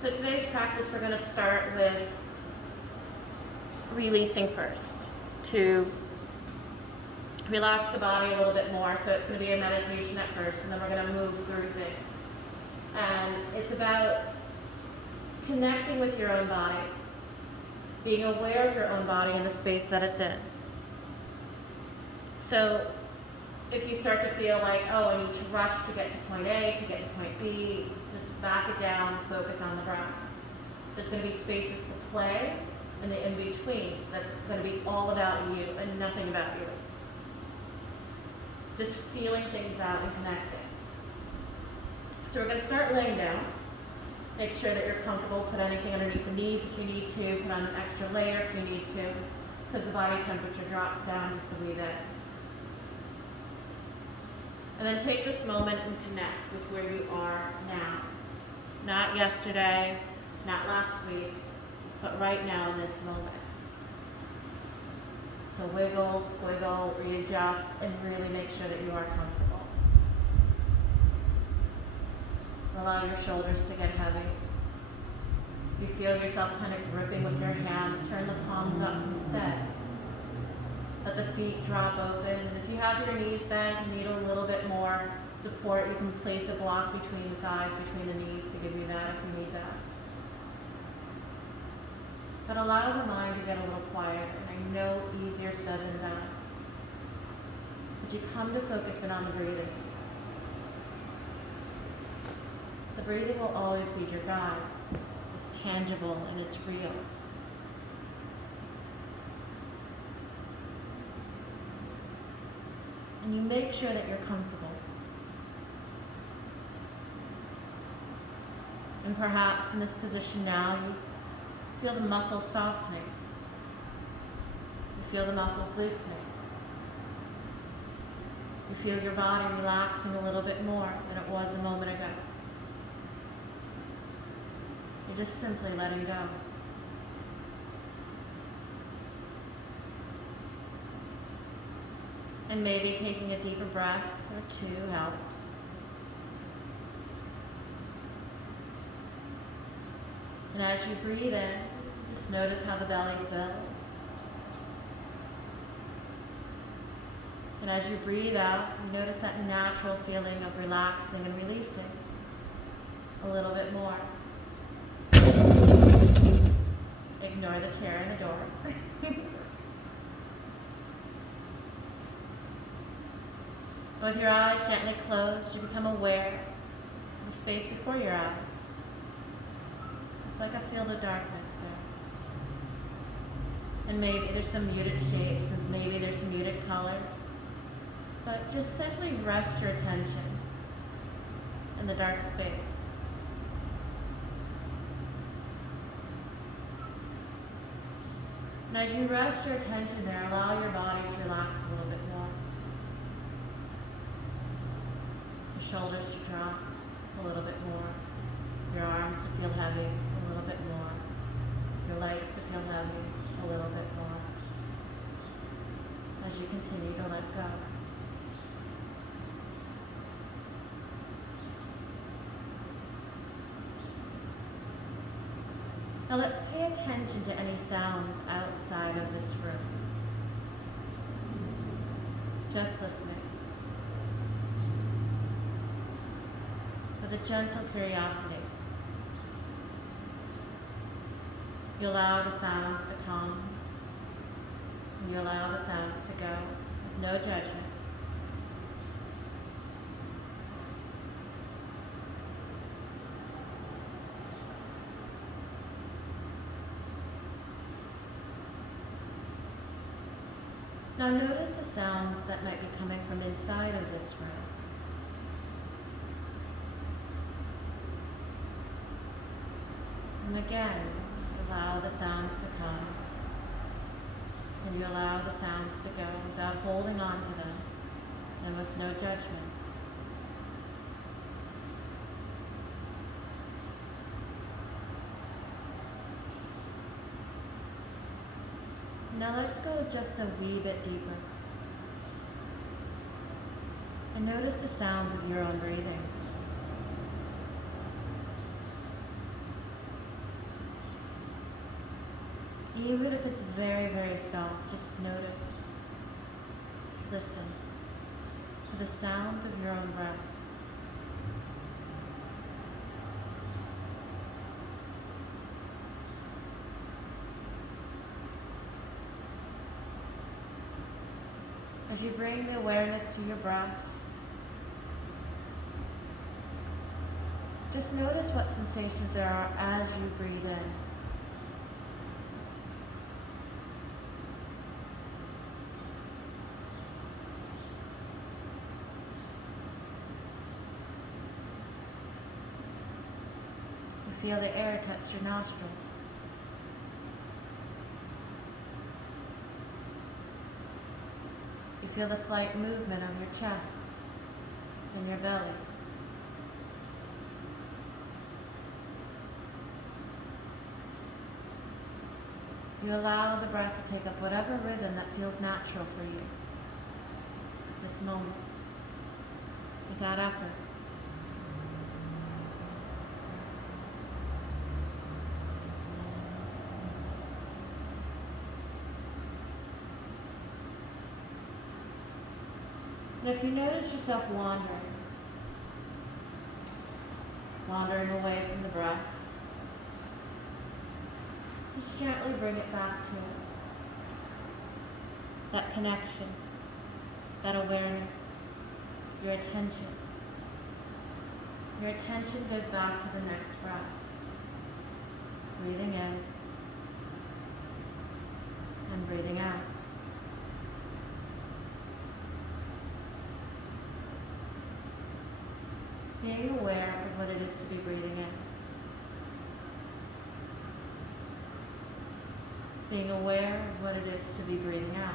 So today's practice, we're going to start with releasing first to relax the body a little bit more. So it's going to be a meditation at first, and then we're going to move through things. And it's about connecting with your own body, being aware of your own body and the space that it's in. So if you start to feel like, oh, I need to rush to get to point A, to get to point B, just back it down, focus on the breath. There's going to be spaces to play and the in-between that's going to be all about you and nothing about you. Just feeling things out and connecting. So we're going to start laying down. Make sure that you're comfortable. Put anything underneath the knees if you need to. Put on an extra layer if you need to, because the body temperature drops down just a wee bit. And then take this moment and connect with where you are now. Not yesterday, not last week, but right now in this moment. So wiggle, squiggle, readjust, and really make sure that you are comfortable. Allow your shoulders to get heavy. If you feel yourself kind of gripping with your hands, turn the palms up instead. Let the feet drop open. If you have your knees bent and need a little bit more support, you can place a block between the thighs, between the knees to give you that if you need that. But allow the mind to get a little quieter. And I know easier said than done. But you come to focus in on the breathing. The breathing will always be your guide. It's tangible and it's real. And you make sure that you're comfortable. And perhaps in this position now, you feel the muscles softening. You feel the muscles loosening. You feel your body relaxing a little bit more than it was a moment ago. You're just simply letting go. And maybe taking a deeper breath or two helps. And as you breathe in, just notice how the belly fills. And as you breathe out, you notice that natural feeling of relaxing and releasing a little bit more. Ignore the chair and the door. With your eyes gently closed, you become aware of the space before your eyes. It's like a field of darkness there. And maybe there's some muted shapes, and maybe there's some muted colors. But just simply rest your attention in the dark space. And as you rest your attention there, allow your body to relax a little bit more. Your shoulders to drop a little bit more. Your arms to feel heavy a little bit more. Your legs to feel heavy a little bit more. As you continue to let go. Now let's pay attention to any sounds outside of this room. Just listening. With a gentle curiosity. You allow the sounds to come, and you allow the sounds to go, with no judgment. Now notice the sounds that might be coming from inside of this room. And again, allow the sounds to come. And you allow the sounds to go without holding on to them and with no judgment. Now let's go just a wee bit deeper. And notice the sounds of your own breathing. Even if it's very, very soft, just notice. Listen to the sound of your own breath. As you bring the awareness to your breath, just notice what sensations there are as you breathe in. You feel the air touch your nostrils. You feel the slight movement of your chest and your belly. You allow the breath to take up whatever rhythm that feels natural for you this moment, without effort. And if you notice yourself wandering away from the breath, just gently bring it back to it. That connection, that awareness, your attention. Your attention goes back to the next breath. Breathing in and breathing out. Being aware of what it is to be breathing in. Being aware of what it is to be breathing out.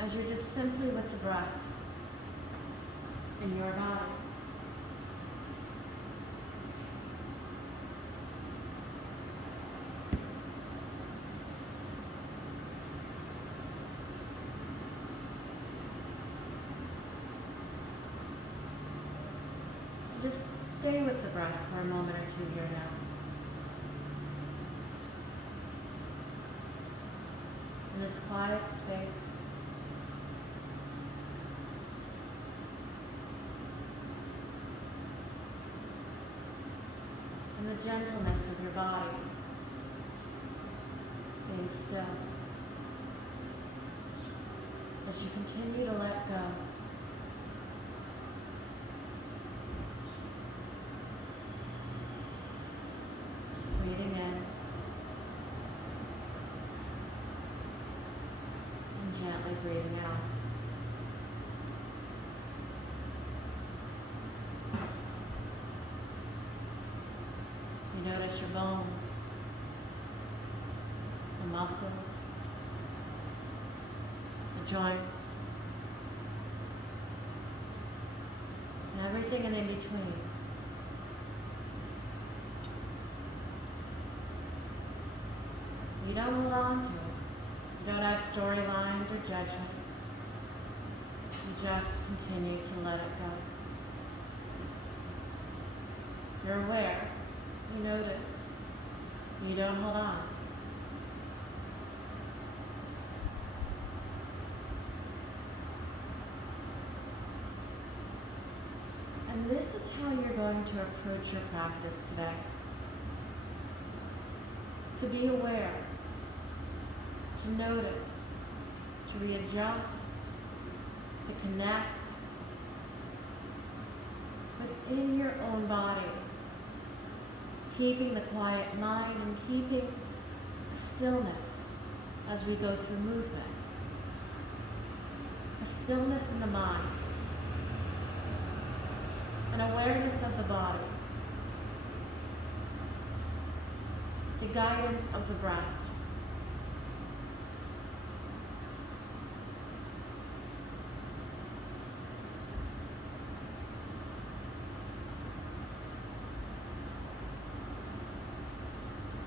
As you're just simply with the breath in your body. Just stay with the breath for a moment or two here now. In this quiet space. And the gentleness of your body being still. As you continue to let go. Breathing in and gently breathing out. You notice your bones, the muscles, the joints, and everything in between. You don't hold on to it. You don't add storylines or judgments. You just continue to let it go. You're aware. You notice. You don't hold on. And this is how you're going to approach your practice today. To be aware. To notice, to readjust, to connect within your own body, keeping the quiet mind and keeping stillness as we go through movement, a stillness in the mind, an awareness of the body, the guidance of the breath.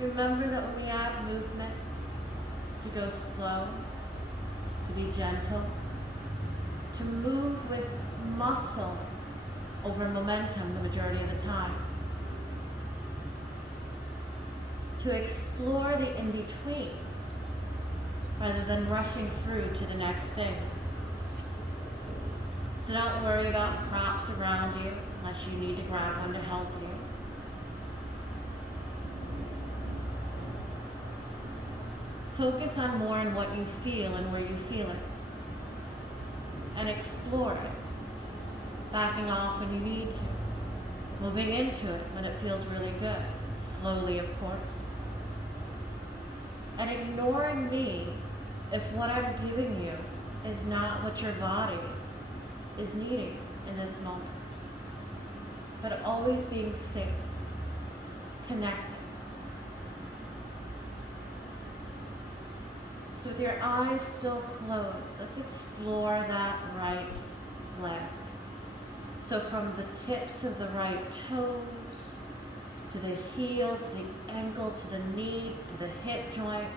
Remember that when we add movement, to go slow, to be gentle, to move with muscle over momentum the majority of the time. to explore the in-between rather than rushing through to the next thing. So don't worry about props around you unless you need to grab one to help you. Focus on more on what you feel and where you feel it. And explore it, backing off when you need to, moving into it when it feels really good, slowly of course. And ignoring me if what I'm giving you is not what your body is needing in this moment. But always being safe, connected. So with your eyes still closed, let's explore that right leg. So from the tips of the right toes, to the heel, to the ankle, to the knee, to the hip joint,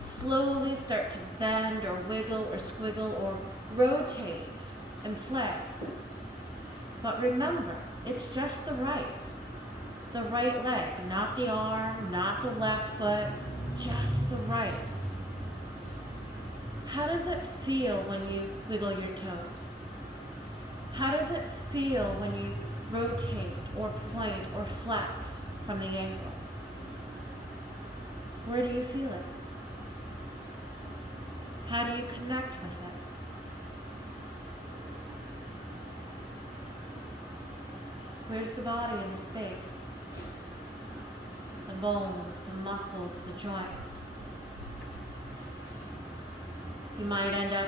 slowly start to bend or wiggle or squiggle or rotate and play. But remember, it's just the right leg, not the arm, not the left foot, just the right. How does it feel when you wiggle your toes? How does it feel when you rotate or point or flex from the ankle? Where do you feel it? How do you connect with it? Where's the body in the space? The bones, the muscles, the joints. You might end up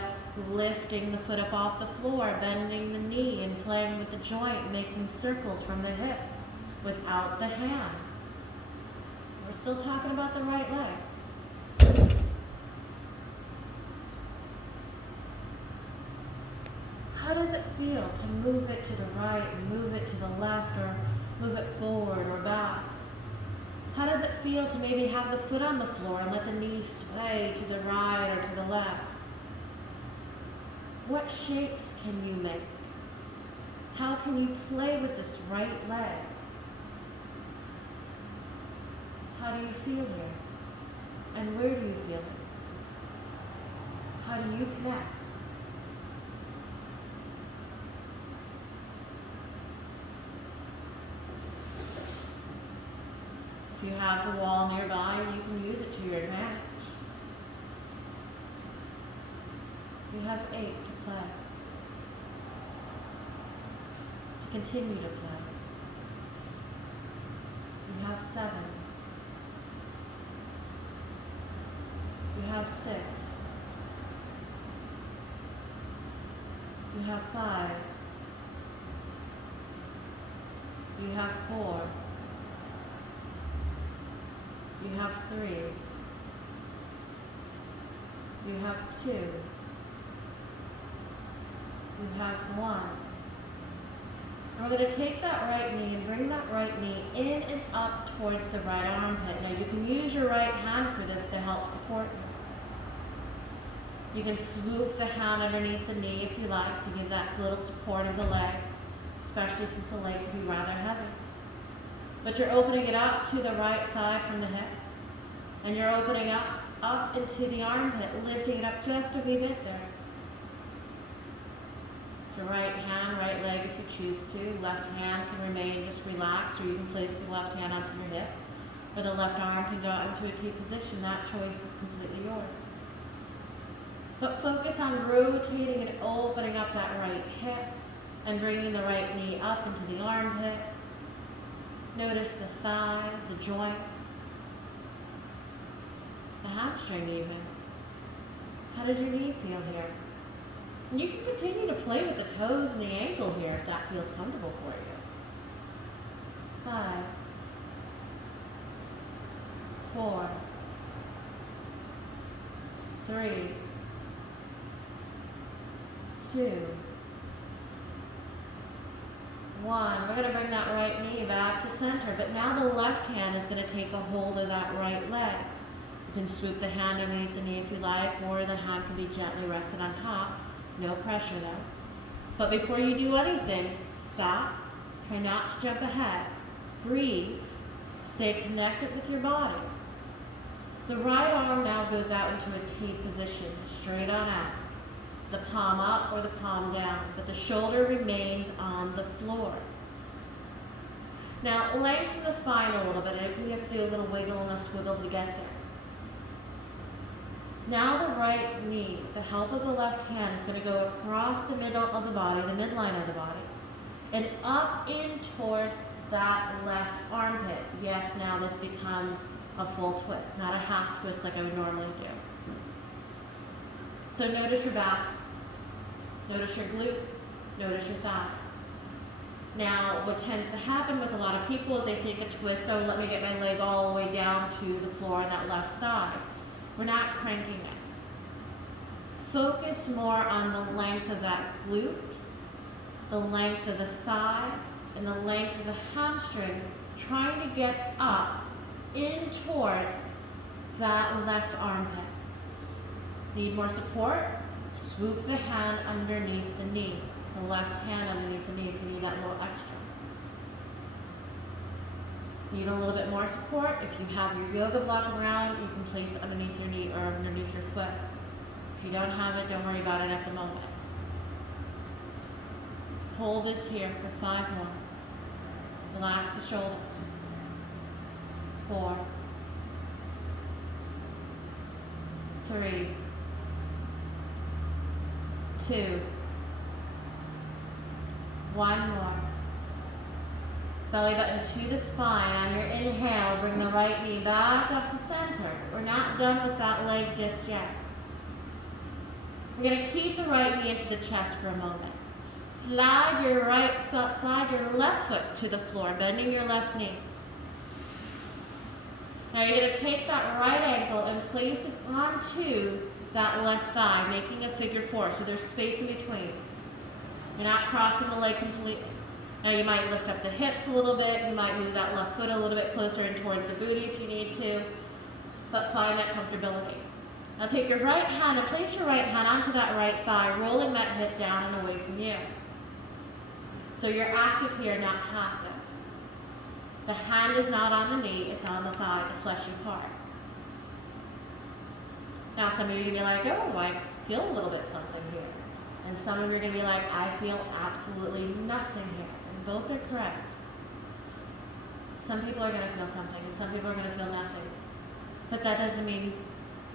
lifting the foot up off the floor, bending the knee and playing with the joint, making circles from the hip without the hands. We're still talking about the right leg. How does it feel to move it to the right and move it to the left or move it forward or back? How does it feel to maybe have the foot on the floor and let the knee sway to the right or to the left? What shapes can you make? How can you play with this right leg? How do you feel here? And where do you feel it? How do you connect? If you have the wall nearby, you can use it to your advantage. You have 8 to play. To continue to play. You have 7. You have 6. You have 5. You have 4. You have 3. You have 2. You have 1. And we're going to take that right knee and bring that right knee in and up towards the right armpit. Now you can use your right hand for this to help support you. You can swoop the hand underneath the knee if you like to give that little support of the leg, especially since the leg can be rather heavy. But you're opening it up to the right side from the hip. And you're opening up into the armpit, lifting it up just a wee bit there. So right hand, right leg if you choose to. Left hand can remain just relaxed, or you can place the left hand onto your hip. Or the left arm can go out into a T position. That choice is completely yours. But focus on rotating and opening up that right hip and bringing the right knee up into the armpit. Notice the thigh, the joint, the hamstring even. How does your knee feel here? And you can continue to play with the toes and the ankle here if that feels comfortable for you. 5, 4, 3, 2, 1. We're going to bring that right knee back to center, but now the left hand is going to take a hold of that right leg. You can swoop the hand underneath the knee if you like, or the hand can be gently rested on top. No pressure though. But before you do anything, stop. Try not to jump ahead. Breathe. Stay connected with your body. The right arm now goes out into a T position, straight on out. The palm up or the palm down, but the shoulder remains on the floor. Now lengthen the spine a little bit, and if we have to do a little wiggle and a squiggle to get there. Now the right knee, with the help of the left hand, is going to go across the middle of the body, the midline of the body, and up in towards that left armpit. Yes, now this becomes a full twist, not a half twist like I would normally do. So notice your back, notice your glute, notice your thigh. Now, what tends to happen with a lot of people is they think a twist, oh, let me get my leg all the way down to the floor on that left side. We're not cranking it. Focus more on the length of that glute, the length of the thigh, and the length of the hamstring, trying to get up in towards that left armpit. Need more support? Swoop the hand underneath the knee. The left hand underneath the knee if you need that little extra. Need a little bit more support? If you have your yoga block around, you can place it underneath your knee or underneath your foot. If you don't have it, don't worry about it at the moment. Hold this here for 5 more. Relax the shoulder. 4, 3, 2, 1 more. Belly button to the spine. On your inhale, bring the right knee back up to center. We're not done with that leg just yet. We're going to keep the right knee into the chest for a moment. Slide your left foot to the floor, bending your left knee. Now you're going to take that right ankle and place it onto that left thigh, making a figure 4, so there's space in between. You're not crossing the leg completely. Now you might lift up the hips a little bit, you might move that left foot a little bit closer in towards the booty if you need to, but find that comfortability. Now take your right hand and place your right hand onto that right thigh, rolling that hip down and away from you. So you're active here, not passive. The hand is not on the knee, it's on the thigh, the fleshy part. Now some of you are going to be like, oh, I feel a little bit something here. And some of you are going to be like, I feel absolutely nothing here. And both are correct. Some people are going to feel something, and some people are going to feel nothing. But that doesn't mean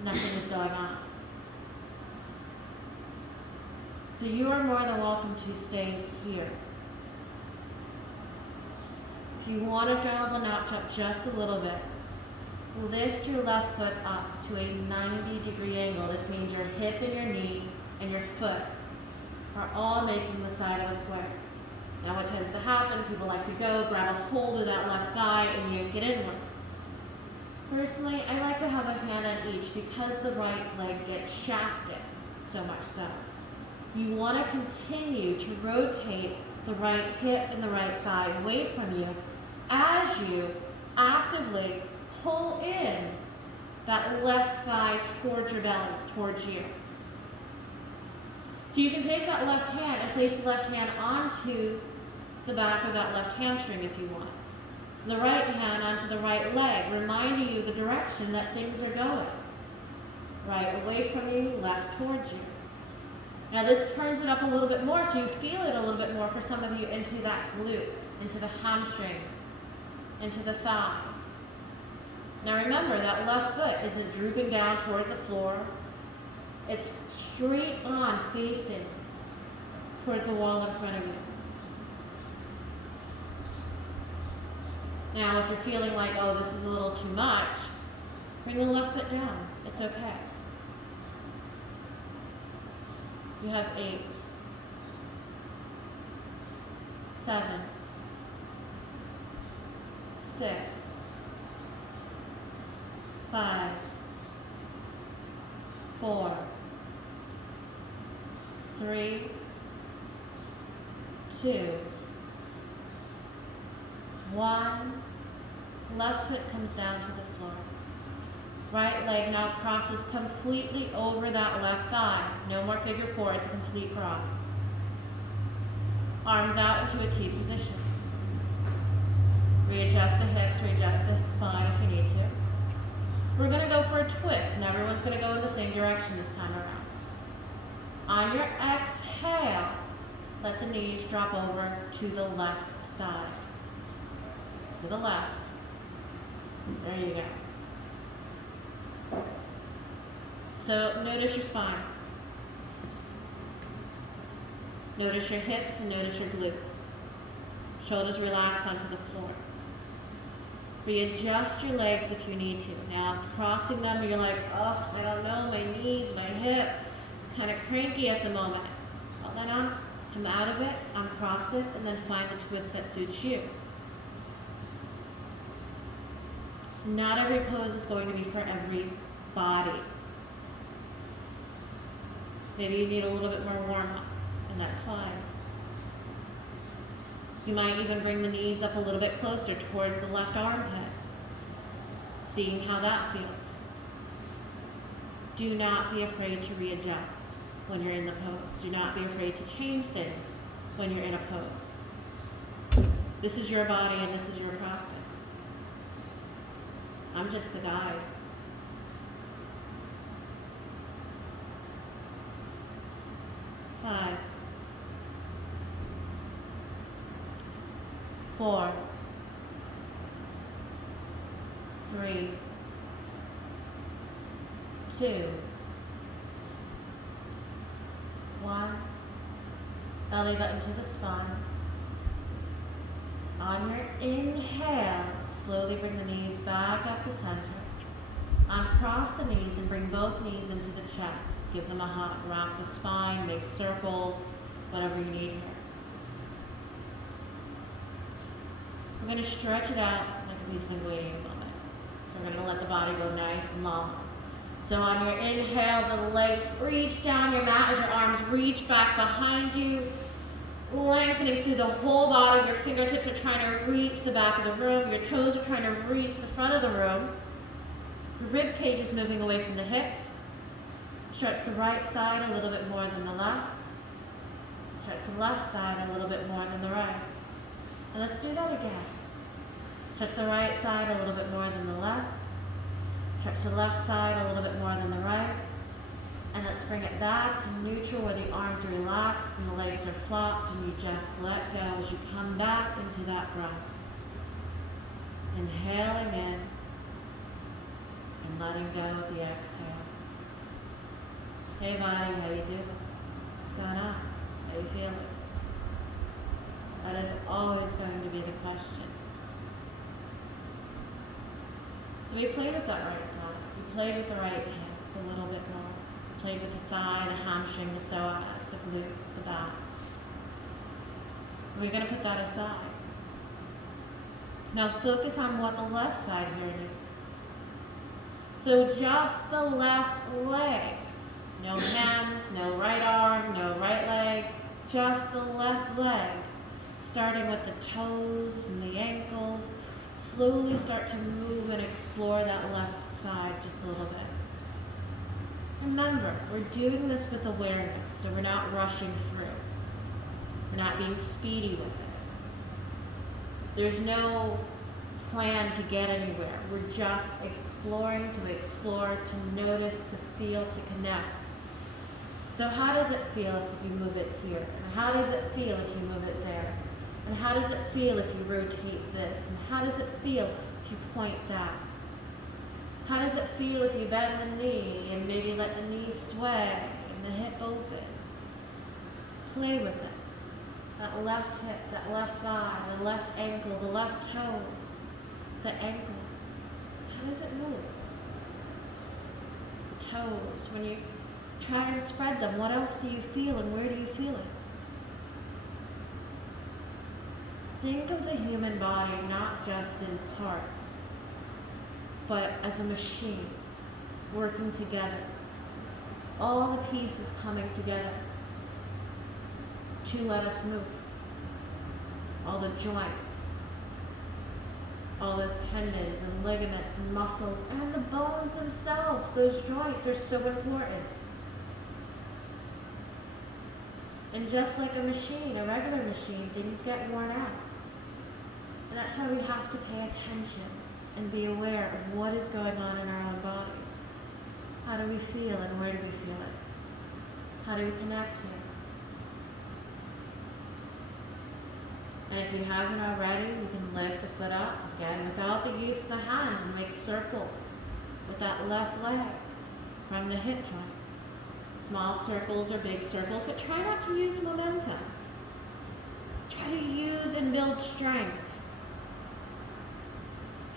nothing is going on. So you are more than welcome to stay here. If you want to draw the notch up just a little bit, lift your left foot up to a 90-degree angle. This means your hip and your knee and your foot are all making the side of a square. Now what tends to happen, people like to go, grab a hold of that left thigh and yank it inward. Personally, I like to have a hand on each because the right leg gets shafted, so much so. You want to continue to rotate the right hip and the right thigh away from you as you actively pull in that left thigh towards your belly, towards you. So you can take that left hand and place the left hand onto the back of that left hamstring if you want. The right hand onto the right leg, reminding you the direction that things are going. Right away from you, left towards you. Now this turns it up a little bit more, so you feel it a little bit more for some of you into that glute, into the hamstring, into the thigh. Now remember, that left foot isn't drooping down towards the floor. It's straight on facing towards the wall in front of you. Now if you're feeling like, oh, this is a little too much, bring the left foot down. It's okay. You have 8, 7, 6, 5, 4, 3, 2, 1. Left foot comes down to the floor. Right leg now crosses completely over that left thigh. No more figure 4, it's a complete cross. Arms out into a T position. Readjust the hips, readjust the spine if you need to. We're going to go for a twist, and everyone's going to go in the same direction this time around. On your exhale, let the knees drop over to the left side. To the left. There you go. So notice your spine. Notice your hips and notice your glute. Shoulders relax onto the floor. Readjust your legs if you need to. Now, crossing them, you're like, oh, I don't know, my knees, my hip, it's kind of cranky at the moment. Hold that on, come out of it, uncross it, and then find the twist that suits you. Not every pose is going to be for every body. Maybe you need a little bit more warm-up, and that's fine. You might even bring the knees up a little bit closer towards the left armpit, seeing how that feels. Do not be afraid to readjust when you're in the pose. Do not be afraid to change things when you're in a pose. This is your body and this is your practice. I'm just the guide. Five. 4, 3, 2, 1. Belly button to the spine. On your inhale, slowly bring the knees back up to center. Uncross the knees and bring both knees into the chest. Give them a hug. Rock the spine, make circles, whatever you need here. We're going to stretch it out like a piece of waiting moment. So we're going to let the body go nice and long. So on your inhale, the legs reach down your mat as your arms reach back behind you, lengthening through the whole body. Your fingertips are trying to reach the back of the room. Your toes are trying to reach the front of the room. The rib cage is moving away from the hips. Stretch the right side a little bit more than the left. Stretch the left side a little bit more than the right. And let's do that again. Stretch the right side a little bit more than the left. Stretch the left side a little bit more than the right. And let's bring it back to neutral where the arms are relaxed and the legs are flopped and you just let go as you come back into that breath. Inhaling in and letting go with the exhale. Hey body, how you doing? What's going on? How you feeling? That is always going to be the question. So we played with that right side. We played with the right hip a little bit more. We played with the thigh, the hamstring, the psoas, the glute, the back. So we're going to put that aside. Now focus on what the left side here needs. So just the left leg. No hands, no right arm, no right leg. Just the left leg. Starting with the toes and the ankles, slowly start to move and explore that left side just a little bit. Remember, we're doing this with awareness, so we're not rushing through. We're not being speedy with it. There's no plan to get anywhere. We're just exploring to explore, to notice, to feel, to connect. So how does it feel if you move it here? And how does it feel if you move it there? And how does it feel if you rotate this? And how does it feel if you point that? How does it feel if you bend the knee and maybe let the knee sway and the hip open? Play with it. That left hip, that left thigh, the left ankle, the left toes, the ankle. How does it move? The toes. When you try and spread them, what else do you feel and where do you feel it? Think of the human body not just in parts, but as a machine working together. All the pieces coming together to let us move. All the joints, all those tendons and ligaments and muscles and the bones themselves. Those joints are so important. And just like a machine, a regular machine, things get worn out. And that's why we have to pay attention and be aware of what is going on in our own bodies. How do we feel and where do we feel it? How do we connect here? And if you haven't already, you can lift the foot up again without the use of the hands and make circles with that left leg from the hip joint. Small circles or big circles, but try not to use momentum. Try to use and build strength.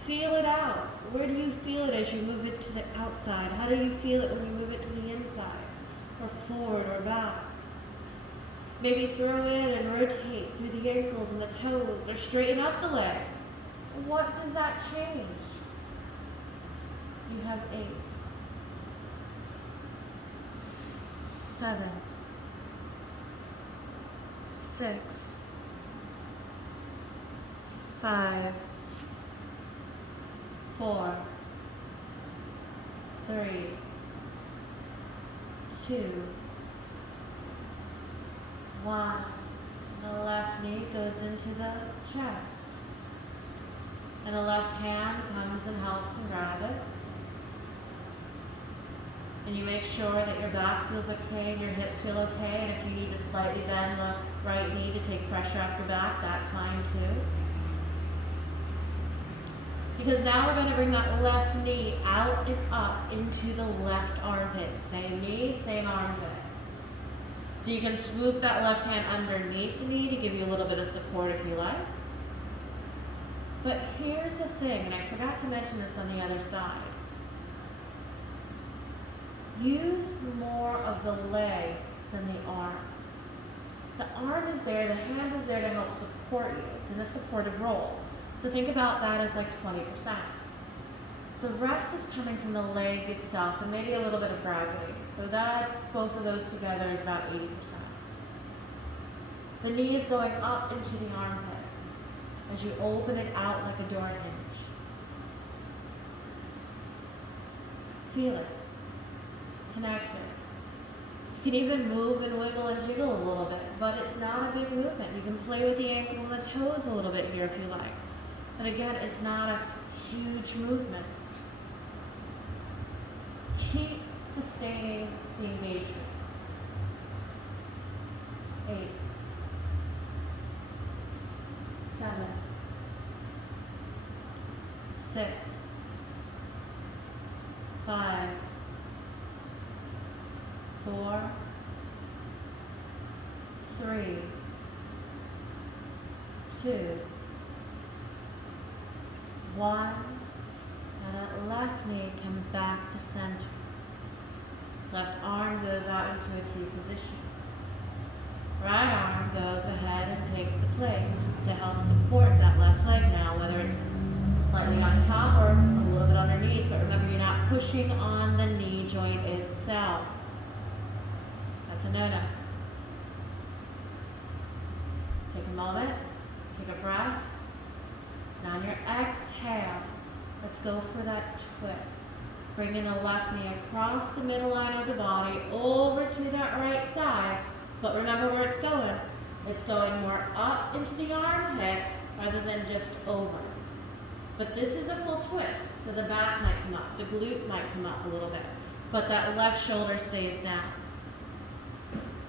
Feel it out. Where do you feel it as you move it to the outside? How do you feel it when you move it to the inside? Or forward or back? Maybe throw in and rotate through the ankles and the toes, or straighten up the leg. What does that change? You have 8, 7, 6, 5, 4, 3, 2, 1. The left knee goes into the chest. And the left hand comes and helps and grab it. And you make sure that your back feels okay and your hips feel okay. And if you need to slightly bend the right knee to take pressure off your back, that's fine too. Because now we're going to bring that left knee out and up into the left armpit. Same knee, same armpit. So you can swoop that left hand underneath the knee to give you a little bit of support if you like. But here's the thing, and I forgot to mention this on the other side. Use more of the leg than the arm. The arm is there, the hand is there to help support you. It's in a supportive role. So think about that as like 20%. The rest is coming from the leg itself and maybe a little bit of gravity. So that, both of those together is about 80%. The knee is going up into the armpit as you open it out like a door hinge. Feel it. Connect it. You can even move and wiggle and jiggle a little bit, but it's not a big movement. You can play with the ankle and the toes a little bit here if you like. But again, it's not a huge movement. Keep sustaining the engagement. 8, 7, 6, 5, 4, 3, 2, 1, and that left knee comes back to center. Left arm goes out into a T position. Right arm goes ahead and takes the place to help support that left leg now, whether it's slightly on top or a little bit underneath, but remember you're not pushing on the knee joint itself. That's a no-no. Take a moment, take a breath. Now on your exhale, let's go for that twist. Bringing the left knee across the middle line of the body, over to that right side. But remember where it's going. It's going more up into the armpit rather than just over. But this is a full twist, so the back might come up, the glute might come up a little bit, but that left shoulder stays down.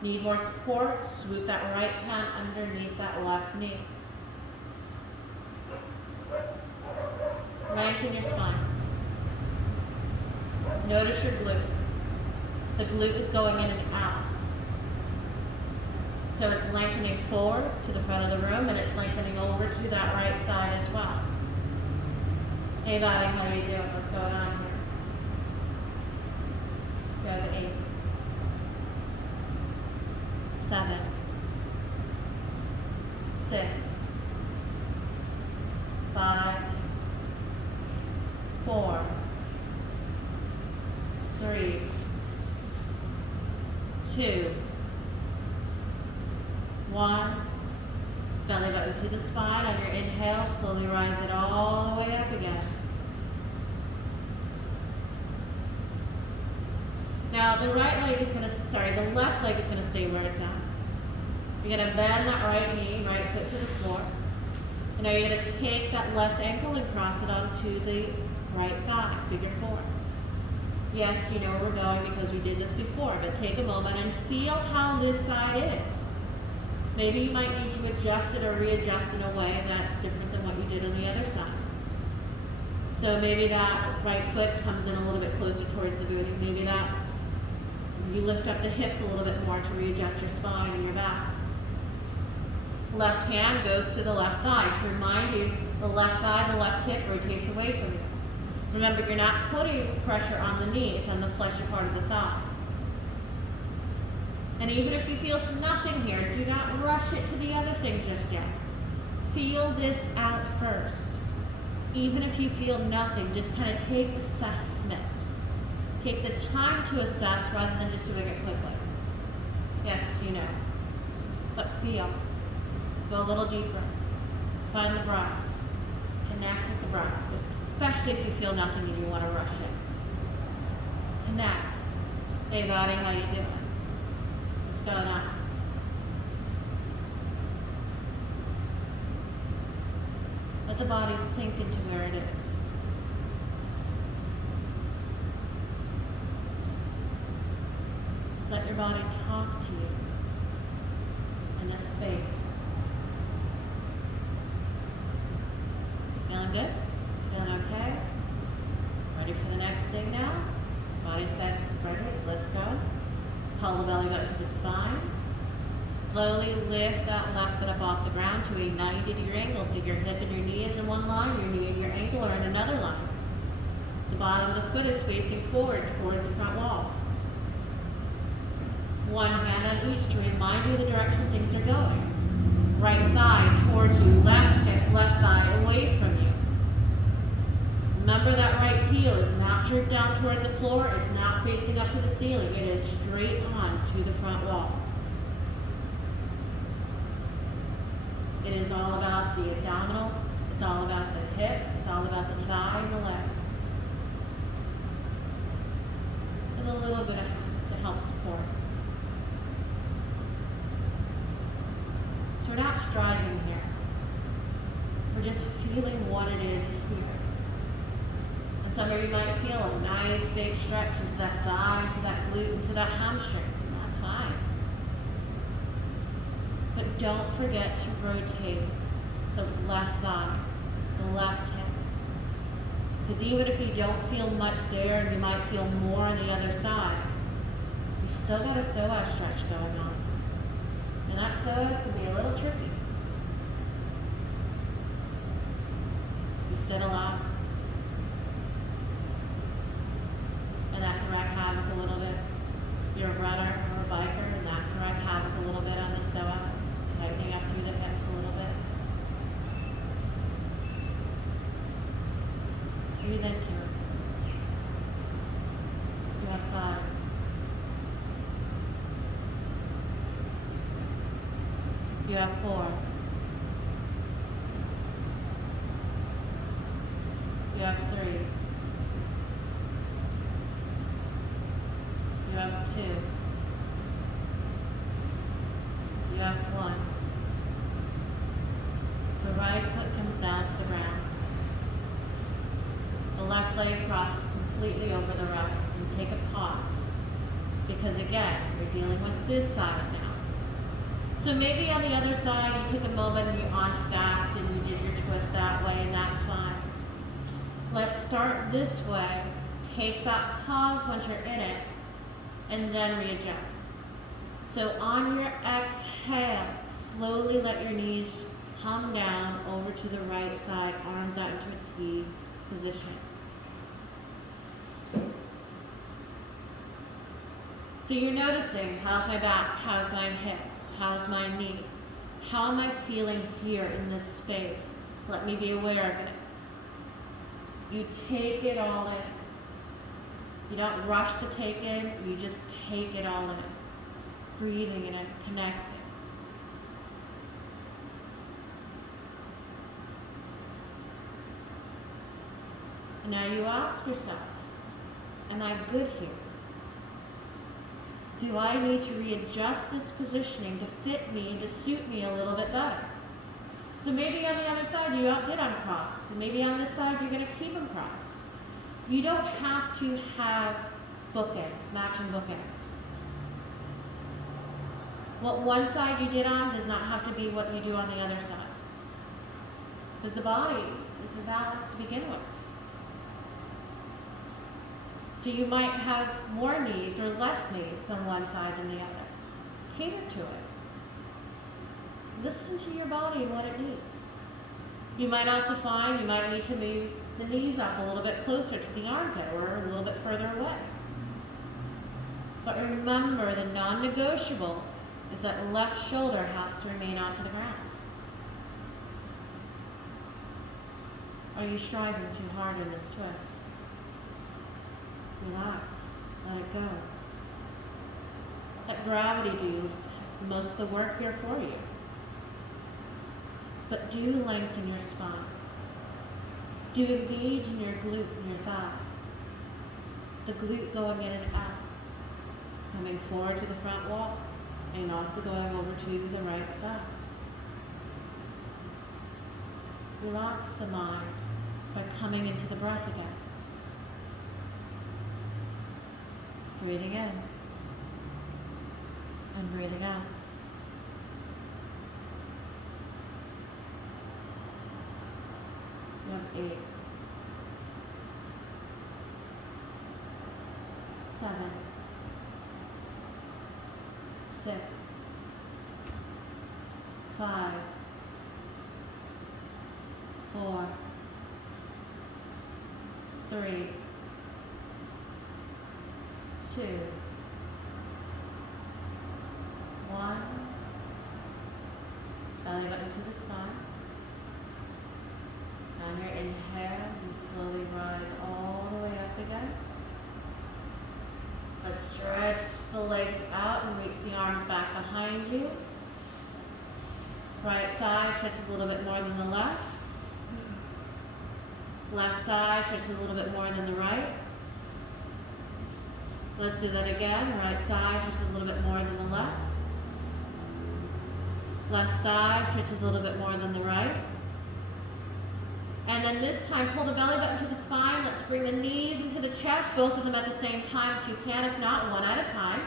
Need more support? Swoop that right hand underneath that left knee. Lengthen your spine. Notice your glute. The glute is going in and out. So it's lengthening forward to the front of the room, and it's lengthening over to that right side as well. Hey buddy, how are you doing? What's going on here? You have 8, 7, 6, 5, 4, 3, 2, 1. Belly button to the spine. On your inhale, slowly rise it all the way up again. Now the right leg is going to, the left leg is going to stay where it's at. You're going to bend that right knee, right foot to the floor. And Now you're going to take that left ankle and cross it onto the right thigh, figure 4. Yes, you know where we're going because we did this before, but take a moment and feel how this side is. Maybe you might need to adjust it or readjust in a way that's different than what you did on the other side. So maybe that right foot comes in a little bit closer towards the booty. Maybe that you lift up the hips a little bit more to readjust your spine and your back. Left hand goes to the left thigh. To remind you, the left thigh, the left hip rotates away from you. Remember, you're not putting pressure on the knee, it's on the fleshy part of the thigh. And even if you feel nothing here, do not rush it to the other thing just yet. Feel this out first. Even if you feel nothing, just kind of take assessment. Take the time to assess rather than just doing it quickly. Yes, you know. But feel. Go a little deeper. Find the breath. Connect with the breath, especially if you feel nothing and you want to rush it. Connect. Hey, body, how you doing? What's going on? Let the body sink into where it is. Let your body talk to you in this space. Feeling good? Feeling okay? Ready for the next thing now? Body set, ready, let's go. Pull the belly button to the spine. Slowly lift that left foot up off the ground to a 90-degree angle. So your hip and your knee is in one line, your knee and your ankle are in another line. The bottom of the foot is facing forward towards the front wall. One hand on each to remind you the direction things are going. Right thigh towards you, left hip, left thigh away from you. Remember that right heel is not jerked down towards the floor, it's not facing up to the ceiling, it is straight on to the front wall. It is all about the abdominals, it's all about the hip, it's all about the thigh and the leg. And a little bit to help support. So we're not striving here. We're just feeling what it is here. And some of you might feel a nice big stretch into that thigh, into that glute, into that hamstring. That's fine. But don't forget to rotate the left thigh, the left hip. Because even if you don't feel much there and you might feel more on the other side, you still got a psoas stretch going on. And that psoas can be a little tricky. You sit a lot. And that can wreak havoc a little bit. You're a runner or a biker, and that can wreak havoc a little bit on the psoas, tightening up through the hips a little bit. Breathe into it. You have 5. You have 4. You have 3. You have 2. You have 1. The right foot comes down to the ground. The left leg crosses completely over the right. And take a pause. Because again, you're dealing with this side now. So maybe on the other side, you took a moment and you unstacked and you did your twist that way, and that's fine. Let's start this way. Take that pause once you're in it, and then readjust. So on your exhale, slowly let your knees come down over to the right side, arms out into a T position. So you're noticing, how's my back, how's my hips, how's my knee? How am I feeling here in this space? Let me be aware of it. You take it all in. You don't rush the take in, you just take it all in. Breathing in it, connecting. And now you ask yourself, am I good here? Do I need to readjust this positioning to fit me, to suit me a little bit better? So maybe on the other side you did uncross. So maybe on this side you're going to keep them crossed. You don't have to have bookends, matching bookends. What one side you did on does not have to be what you do on the other side. Because the body is imbalanced to begin with. So you might have more needs or less needs on one side than the other. Cater to it. Listen to your body and what it needs. You might also find you might need to move the knees up a little bit closer to the armpit or a little bit further away. But remember, the non-negotiable is that left shoulder has to remain onto the ground. Are you striving too hard in this twist? Relax. Let it go. Let gravity do most of the work here for you. But do lengthen your spine. Do engage in your glute and your thigh. The glute going in and out. Coming forward to the front wall and also going over to the right side. Relax the mind by coming into the breath again. Breathing in and breathing out. You have 8, 7, 6, 5, 4, 3, 2, 1. Belly button to the spine. On your inhale, you slowly rise all the way up again. Let's stretch the legs out and reach the arms back behind you. Right side stretches a little bit more than the left. Left side stretches a little bit more than the right. Let's do that again. Right side stretches a little bit more than the left. Left side stretches a little bit more than the right. And then this time, pull the belly button to the spine. Let's bring the knees into the chest, both of them at the same time if you can. If not, one at a time.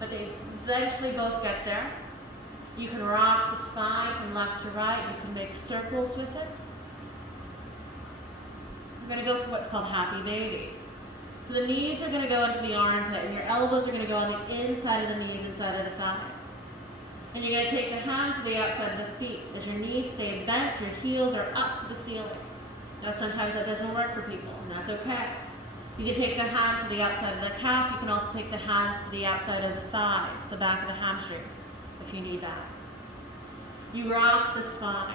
But they eventually both get there. You can rock the spine from left to right. You can make circles with it. We're going to go for what's called happy baby. So the knees are going to go into the armpit, and your elbows are going to go on the inside of the knees, inside of the thighs. And you're going to take the hands to the outside of the feet. As your knees stay bent, your heels are up to the ceiling. Now sometimes that doesn't work for people, and that's okay. You can take the hands to the outside of the calf. You can also take the hands to the outside of the thighs, the back of the hamstrings, if you need that. You rock the spine.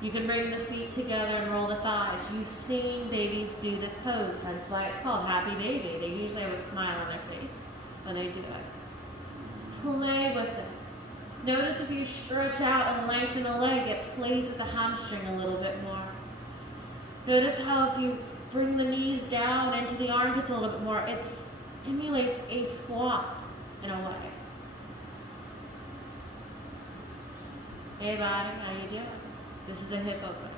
You can bring the feet together and roll the thighs. You've seen babies do this pose. That's why it's called happy baby. They usually have a smile on their face when they do it. Play with it. Notice if you stretch out and lengthen a leg, it plays with the hamstring a little bit more. Notice how if you bring the knees down into the armpits a little bit more, it stimulates a squat in a way. Hey body, how you doing? This is a hip opener.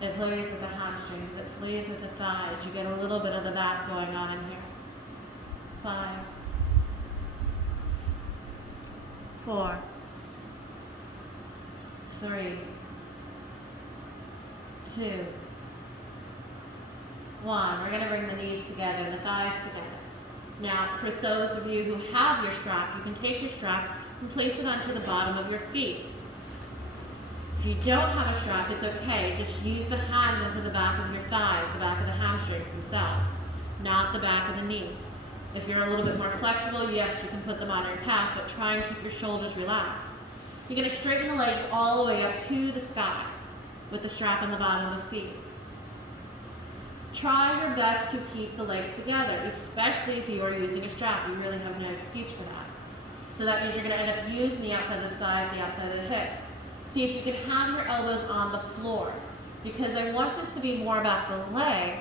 It plays with the hamstrings, it plays with the thighs. You get a little bit of the back going on in here. 5, 4, 3, 2, 1. We're going to bring the knees together and the thighs together. Now, for those of you who have your strap, you can take your strap and place it onto the bottom of your feet. If you don't have a strap, it's okay. Just use the hands into the back of your thighs, the back of the hamstrings themselves, not the back of the knee. If you're a little bit more flexible, yes, you can put them on your calf, but try and keep your shoulders relaxed. You're going to straighten the legs all the way up to the sky with the strap on the bottom of the feet. Try your best to keep the legs together, especially if you are using a strap. You really have no excuse for that. So that means you're going to end up using the outside of the thighs, the outside of the hips. See if you can have your elbows on the floor, because I want this to be more about the leg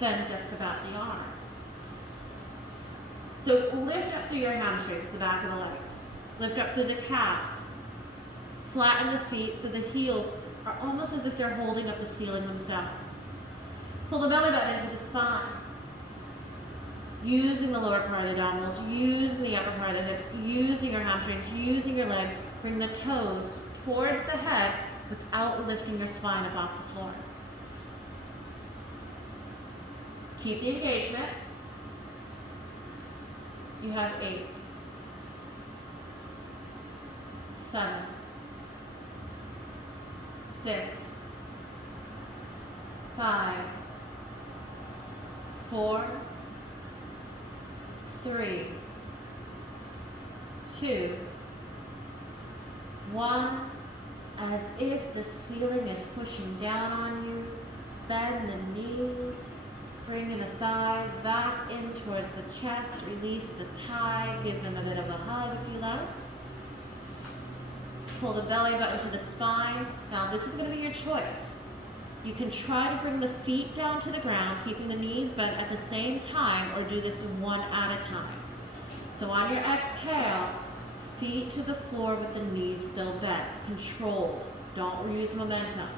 than just about the arms. So lift up through your hamstrings, the back of the legs. Lift up through the calves. Flatten the feet so the heels are almost as if they're holding up the ceiling themselves. Pull the belly button into the spine. Using the lower part of the abdominals, using the upper part of the hips, using your hamstrings, using your legs. Bring the toes towards the head without lifting your spine up off the floor. Keep the engagement. You have 8, 7, 6, 5, 4, 3, 2, 1. As if the ceiling is pushing down on you, bend the knees, bringing the thighs back in towards the chest, release the thigh, give them a bit of a hug if you like. Pull the belly button to the spine. Now this is going to be your choice. You can try to bring the feet down to the ground, keeping the knees bent at the same time, or do this one at a time. So on your exhale, feet to the floor with the knees still bent, controlled. Don't use momentum.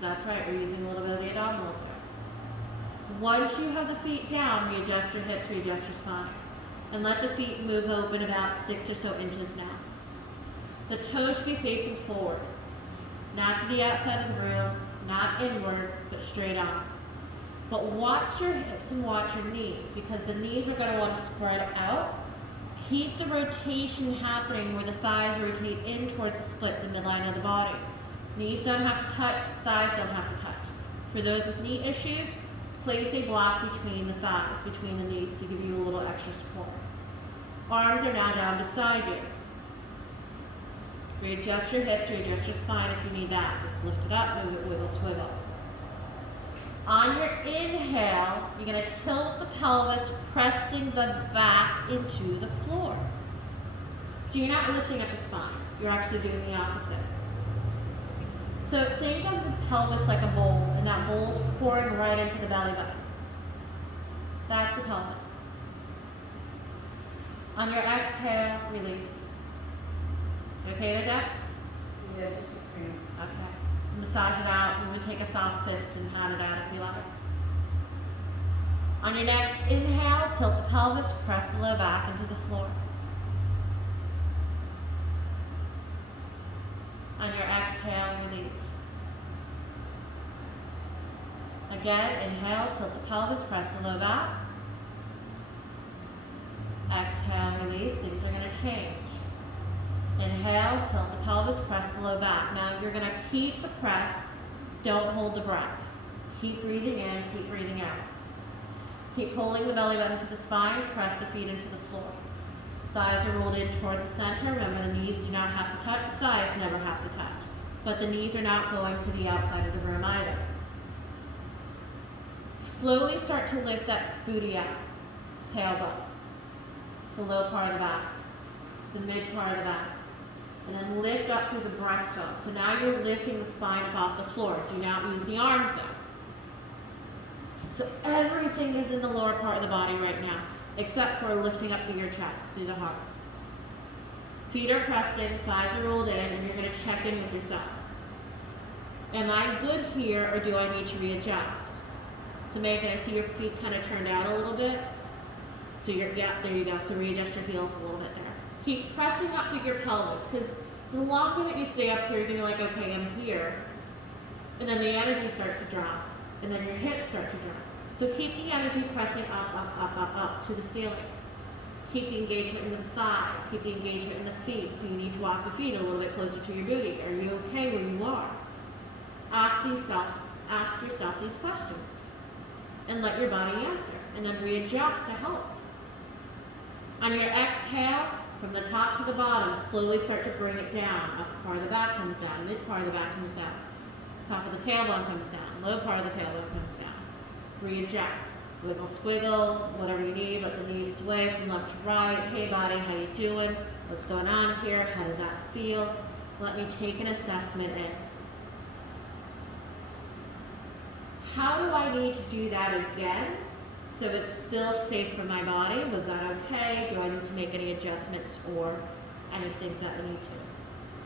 That's right, we're using a little bit of the abdominals there. Once you have the feet down, readjust your hips, readjust your spine. And let the feet move open about 6 or so inches now. The toes should be facing forward. Not to the outside of the room, not inward, but straight on. But watch your hips and watch your knees, because the knees are going to want to spread out. Keep the rotation happening where the thighs rotate in towards the split, the midline of the body. Knees don't have to touch, thighs don't have to touch. For those with knee issues, place a block between the thighs, between the knees, to give you a little extra support. Arms are now down beside you. Readjust your hips, readjust your spine if you need that. Just lift it up, move it, wiggle, swivel. On your inhale, you're going to tilt the pelvis, pressing the back into the floor. So you're not lifting up the spine. You're actually doing the opposite. So think of the pelvis like a bowl, and that bowl's pouring right into the belly button. That's the pelvis. On your exhale, release. You okay with that? Yeah, just a cream. Okay. Massage it out, and we take a soft fist and pat it out if you like. On your next inhale, tilt the pelvis, press the low back into the floor. On your exhale, release. Again, inhale, tilt the pelvis, press the low back. Exhale, release. Things are going to change. Inhale, tilt the pelvis, press the low back. Now you're going to keep the press. Don't hold the breath. Keep breathing in, keep breathing out. Keep pulling the belly button to the spine, press the feet into the floor. Thighs are rolled in towards the center. Remember, the knees do not have to touch. The thighs never have to touch. But the knees are not going to the outside of the room either. Slowly start to lift that booty out. Tailbone. The low part of the back. The mid part of the back. And then lift up through the breastbone. So now you're lifting the spine up off the floor. Do not use the arms though. So everything is in the lower part of the body right now, except for lifting up through your chest, through the heart. Feet are pressing, thighs are rolled in, and you're going to check in with yourself. Am I good here, or do I need to readjust? So Megan, I see your feet kind of turned out a little bit. So yeah, there you go. So readjust your heels a little bit there. Keep pressing up through your pelvis, because the longer that you stay up here, you're going to be like, okay, I'm here. And then the energy starts to drop, and then your hips start to drop. So keep the energy pressing up, up, up, up, up to the ceiling. Keep the engagement in the thighs. Keep the engagement in the feet. Do you need to walk the feet a little bit closer to your booty? Are you okay where you are? Ask yourself these questions. And let your body answer. And then readjust to help. On your exhale, from the top to the bottom, slowly start to bring it down. Upper part of the back comes down. Mid part of the back comes down. Top of the tailbone comes down. Low part of the tailbone comes down. Readjust. Wiggle, squiggle, whatever you need. Let the knees sway from left to right. Hey body, how you doing? What's going on here? How did that feel? Let me take an assessment in. How do I need to do that again so it's still safe for my body? Was that okay? Do I need to make any adjustments or anything that we need to.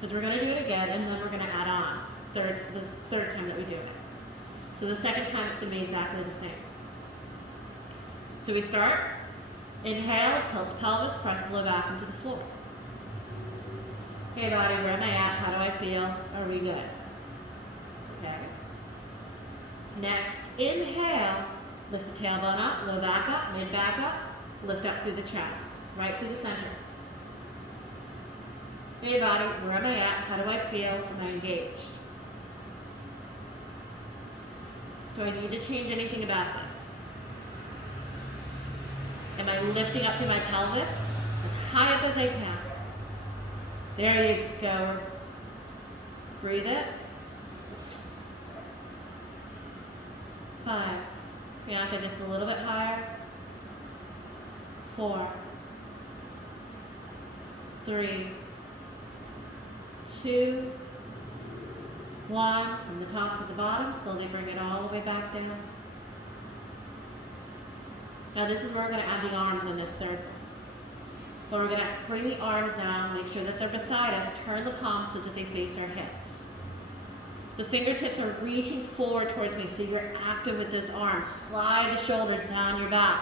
Because we're going to do it again, and then we're going to add on the third time that we do it. So the second time it's going to be exactly the same. So we start, inhale, tilt the pelvis, press the low back into the floor. Hey body, where am I at? How do I feel? Are we good? Okay. Next, inhale, lift the tailbone up, low back up, mid back up, lift up through the chest, right through the center. Hey body, where am I at? How do I feel? Am I engaged? Do I need to change anything about this? Am I lifting up through my pelvis as high up as I can? There you go. Breathe it. 5. Bianca, just a little bit higher. 4, 3, 2, 1. From the top to the bottom, slowly bring it all the way back down. Now this is where we're going to add the arms in this third one. So we're going to bring the arms down, make sure that they're beside us, turn the palms so that they face our hips. The fingertips are reaching forward towards me, so you're active with those arms. Slide the shoulders down your back.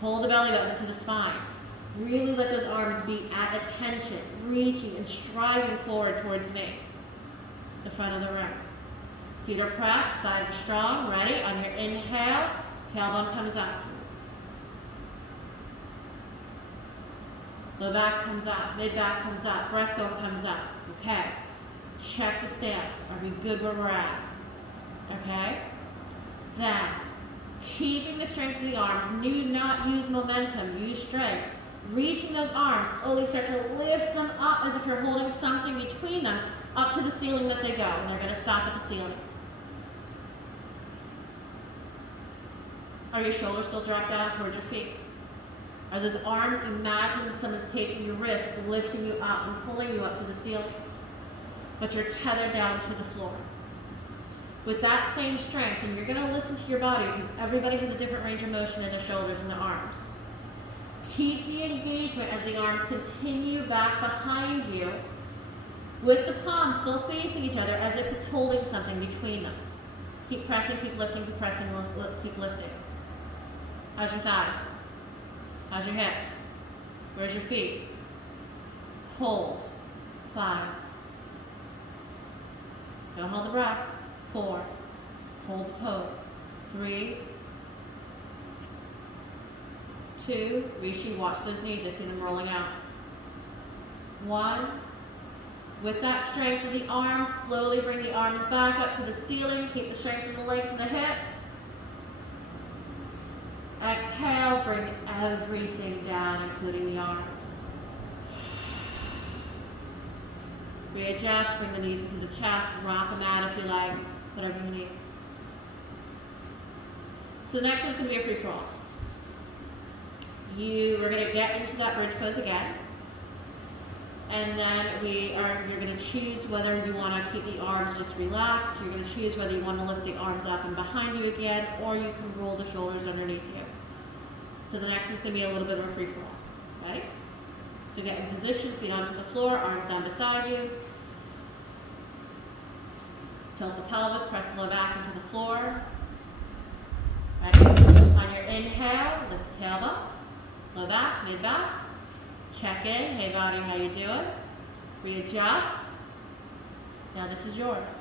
Pull the belly button to the spine. Really let those arms be at attention, reaching and striving forward towards me, the front of the room. Feet are pressed, thighs are strong, ready. On your inhale, tailbone comes up. Low back comes up, mid back comes up, breastbone comes up. Okay. Check the stance. Are we good where we're at? Okay. Then, keeping the strength of the arms, do not use momentum, use strength. Reaching those arms, slowly start to lift them up as if you're holding something between them up to the ceiling that they go, and they're going to stop at the ceiling. Are your shoulders still dropped down towards your feet? Are those arms, imagine someone's taking your wrist, lifting you up and pulling you up to the ceiling, but you're tethered down to the floor. With that same strength, and you're going to listen to your body because everybody has a different range of motion in the shoulders and the arms. Keep the engagement as the arms continue back behind you with the palms still facing each other as if it's holding something between them. Keep pressing, keep lifting, keep pressing, keep lifting. How's your thighs? How's your hips? Where's your feet? Hold. 5. Don't hold the breath. 4. Hold the pose. 3, 2. Rishi, watch those knees. I see them rolling out. 1. With that strength of the arms, slowly bring the arms back up to the ceiling. Keep the strength in the legs and the hips. Exhale, bring everything down, including the arms. Readjust, bring the knees into the chest, rock them out if you like, whatever you need. So the next one's going to be a free for all. We're going to get into that bridge pose again. And then you're going to choose whether you want to keep the arms just relaxed. You're going to choose whether you want to lift the arms up and behind you again, or you can roll the shoulders underneath you. So the next one's going to be a little bit of a free-for-all. Ready? So get in position, feet onto the floor, arms down beside you. Tilt the pelvis, press the low back into the floor. Ready? On your inhale, lift the tailbone. Low back, mid back. Check in. Hey body, how you doing? Readjust. Now this is yours.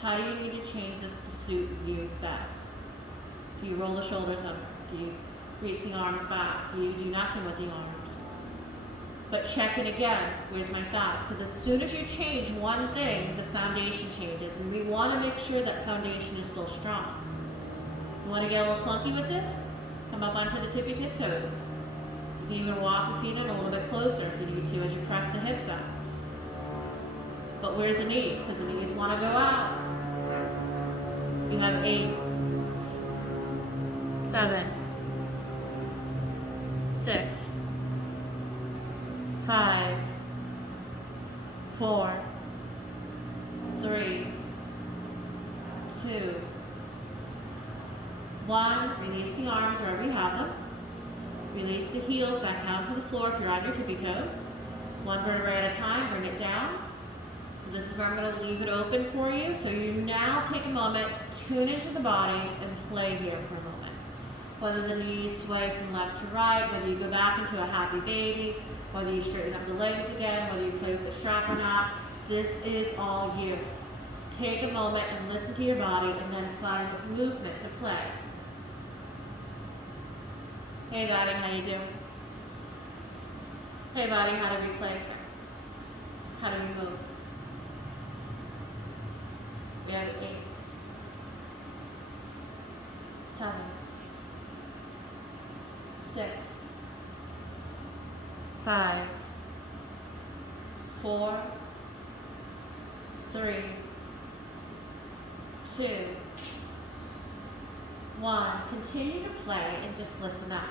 How do you need to change this to suit you best? Do you roll the shoulders under? Do you reach the arms back? Do you do nothing with the arms? But check it again. Where's my thoughts? Because as soon as you change one thing, the foundation changes. And we want to make sure that foundation is still strong. You want to get a little funky with this? Come up onto the tippy toes. You can even walk your feet in a little bit closer if you need to as you press the hips up. But where's the knees? Because the knees want to go out. You have 8, 7, 6, 5, 4, 3, 2, 1. Release the arms wherever you have them. Release the heels back down to the floor if you're on your tippy toes. One vertebrae at a time, bring it down. So this is where I'm going to leave it open for you. So you now take a moment, tune into the body, and play here for a moment. Whether the knees sway from left to right, whether you go back into a happy baby, whether you straighten up the legs again, whether you play with the strap or not, this is all you. Take a moment and listen to your body and then find movement to play. Hey buddy, how you doing? Hey buddy, how do we play here? How do we move? We have 8, 7, 6, 5, 4, 3, 2, 1. Continue to play and just listen up.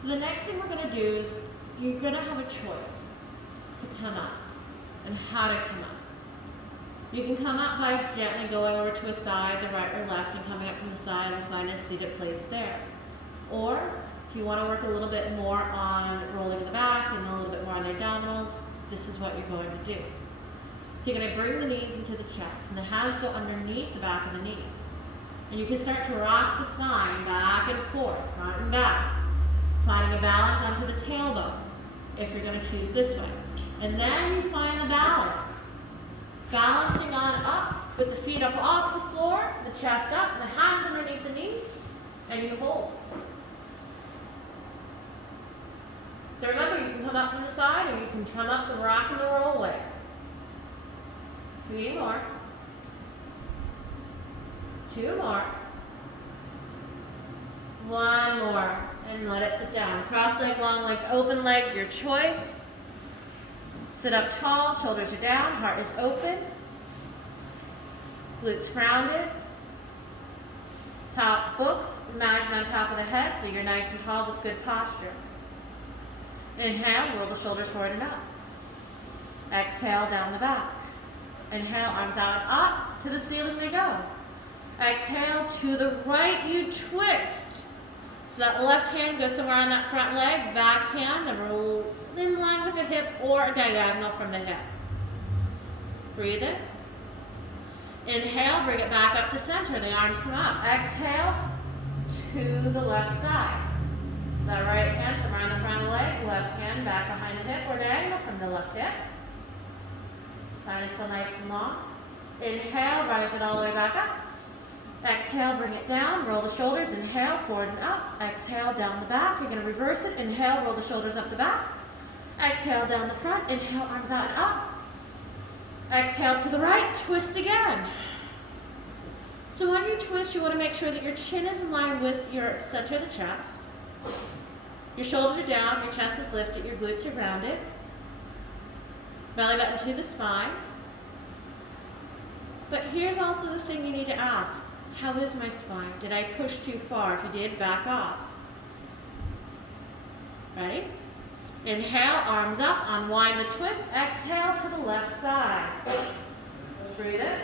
So the next thing we're going to do is you're going to have a choice to come up and how to come up. You can come up by gently going over to a side, the right or left, and coming up from the side and find a seated place there. Or if you want to work a little bit more on rolling in the back and a little bit more on the abdominals, this is what you're going to do. So you're going to bring the knees into the chest, and the hands go underneath the back of the knees. And you can start to rock the spine back and forth, front and back, finding a balance onto the tailbone, if you're going to choose this way. And then you find the balance. Balancing on up, with the feet up off the floor, the chest up, the hands underneath the knees, and you hold. So remember, you can come up from the side, or you can come up the rock and the roll way. 3 more. 2 more. 1 more. And let it sit down. Cross leg, long leg, open leg, your choice. Sit up tall, shoulders are down, heart is open. Glutes rounded. Top books, imagine on top of the head so you're nice and tall with good posture. Inhale, roll the shoulders forward and up. Exhale, down the back. Inhale, arms out and up, to the ceiling they go. Exhale, to the right you twist. So that left hand goes somewhere on that front leg, back hand, and roll in line with the hip or diagonal from the hip. Breathe in. Inhale, bring it back up to center. The arms come up. Exhale, to the left side. So that right hand somewhere on the front of the leg, left hand back behind the hip or diagonal from the left hip. Spine is still nice and long. Inhale, rise it all the way back up. Exhale, bring it down, roll the shoulders, inhale, forward and up. Exhale, down the back. You're going to reverse it. Inhale, roll the shoulders up the back. Exhale, down the front. Inhale, arms out and up. Exhale to the right, twist again. So when you twist, you want to make sure that your chin is in line with your center of the chest. Your shoulders are down, your chest is lifted, your glutes are rounded. Belly button to the spine. But here's also the thing you need to ask. How is my spine? Did I push too far? If you did, back off. Ready? Inhale, arms up, unwind the twist. Exhale to the left side. Breathe it.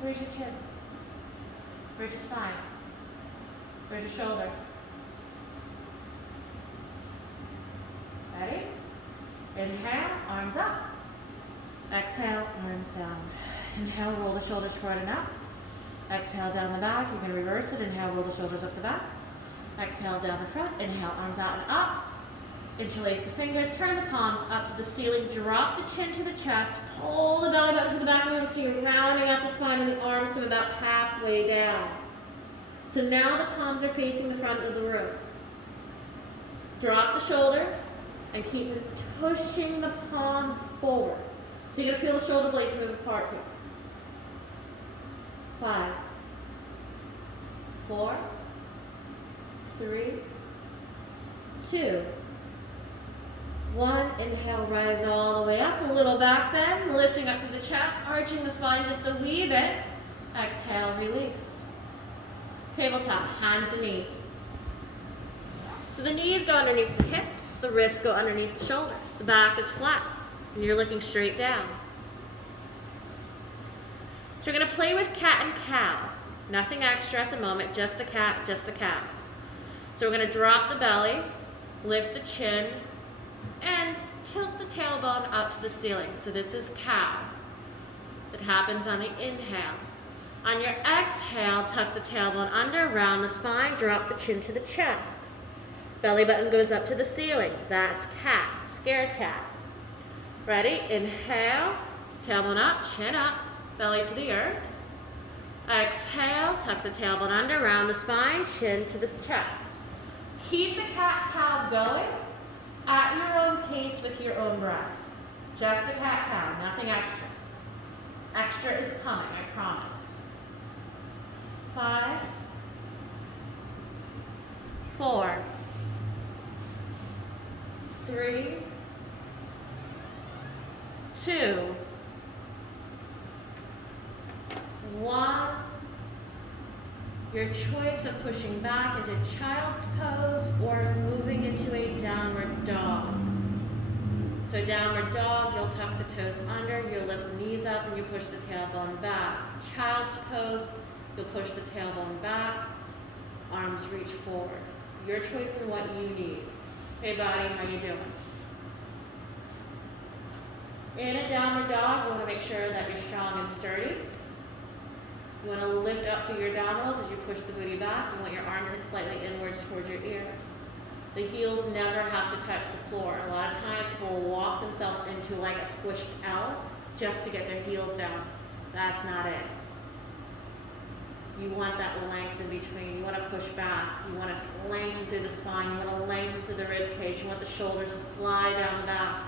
Where's your chin? Where's your spine? Where's your shoulders? Ready? Inhale, arms up. Exhale, arms down. Inhale, roll the shoulders forward and up. Exhale, down the back. You're going to reverse it. Inhale, roll the shoulders up the back. Exhale, down the front. Inhale, arms out and up. Interlace the fingers. Turn the palms up to the ceiling. Drop the chin to the chest. Pull the belly button to the back of the room so you're rounding out the spine and the arms come about halfway down. So now the palms are facing the front of the room. Drop the shoulders and keep pushing the palms forward. So you're going to feel the shoulder blades move apart here. 5, 4, 3, 2, 1. Inhale, rise all the way up. A little back bend, lifting up through the chest, arching the spine just a wee bit. Exhale, release. Tabletop, hands and knees. So the knees go underneath the hips, the wrists go underneath the shoulders. The back is flat, and you're looking straight down. So you're going to play with cat and cow. Nothing extra at the moment, just the cat, just the cow. So So we're gonna drop the belly, lift the chin, and tilt the tailbone up to the ceiling. So this is cow. It happens on the inhale. On your exhale, tuck the tailbone under, round the spine, drop the chin to the chest. Belly button goes up to the ceiling. That's cat, scared cat. Ready? Inhale, tailbone up, chin up, belly to the earth. Exhale, tuck the tailbone under, round the spine, chin to the chest. Keep the cat-cow going at your own pace with your own breath. Just the cat-cow, nothing extra. Extra is coming, I promise. 5, 4, 3, 2, 1. Your choice of pushing back into child's pose or moving into a downward dog. So downward dog, you'll tuck the toes under, you'll lift the knees up, and you push the tailbone back. Child's pose, you'll push the tailbone back, arms reach forward. Your choice and what you need. Hey body, how you doing? In a downward dog, you want to make sure that you're strong and sturdy. You want to lift up through your abdominals as you push the booty back. You want your arm to hit slightly inwards towards your ears. The heels never have to touch the floor. A lot of times people will walk themselves into like a squished L just to get their heels down. That's not it. You want that length in between. You want to push back. You want to lengthen through the spine. You want to lengthen through the rib cage. You want the shoulders to slide down the back.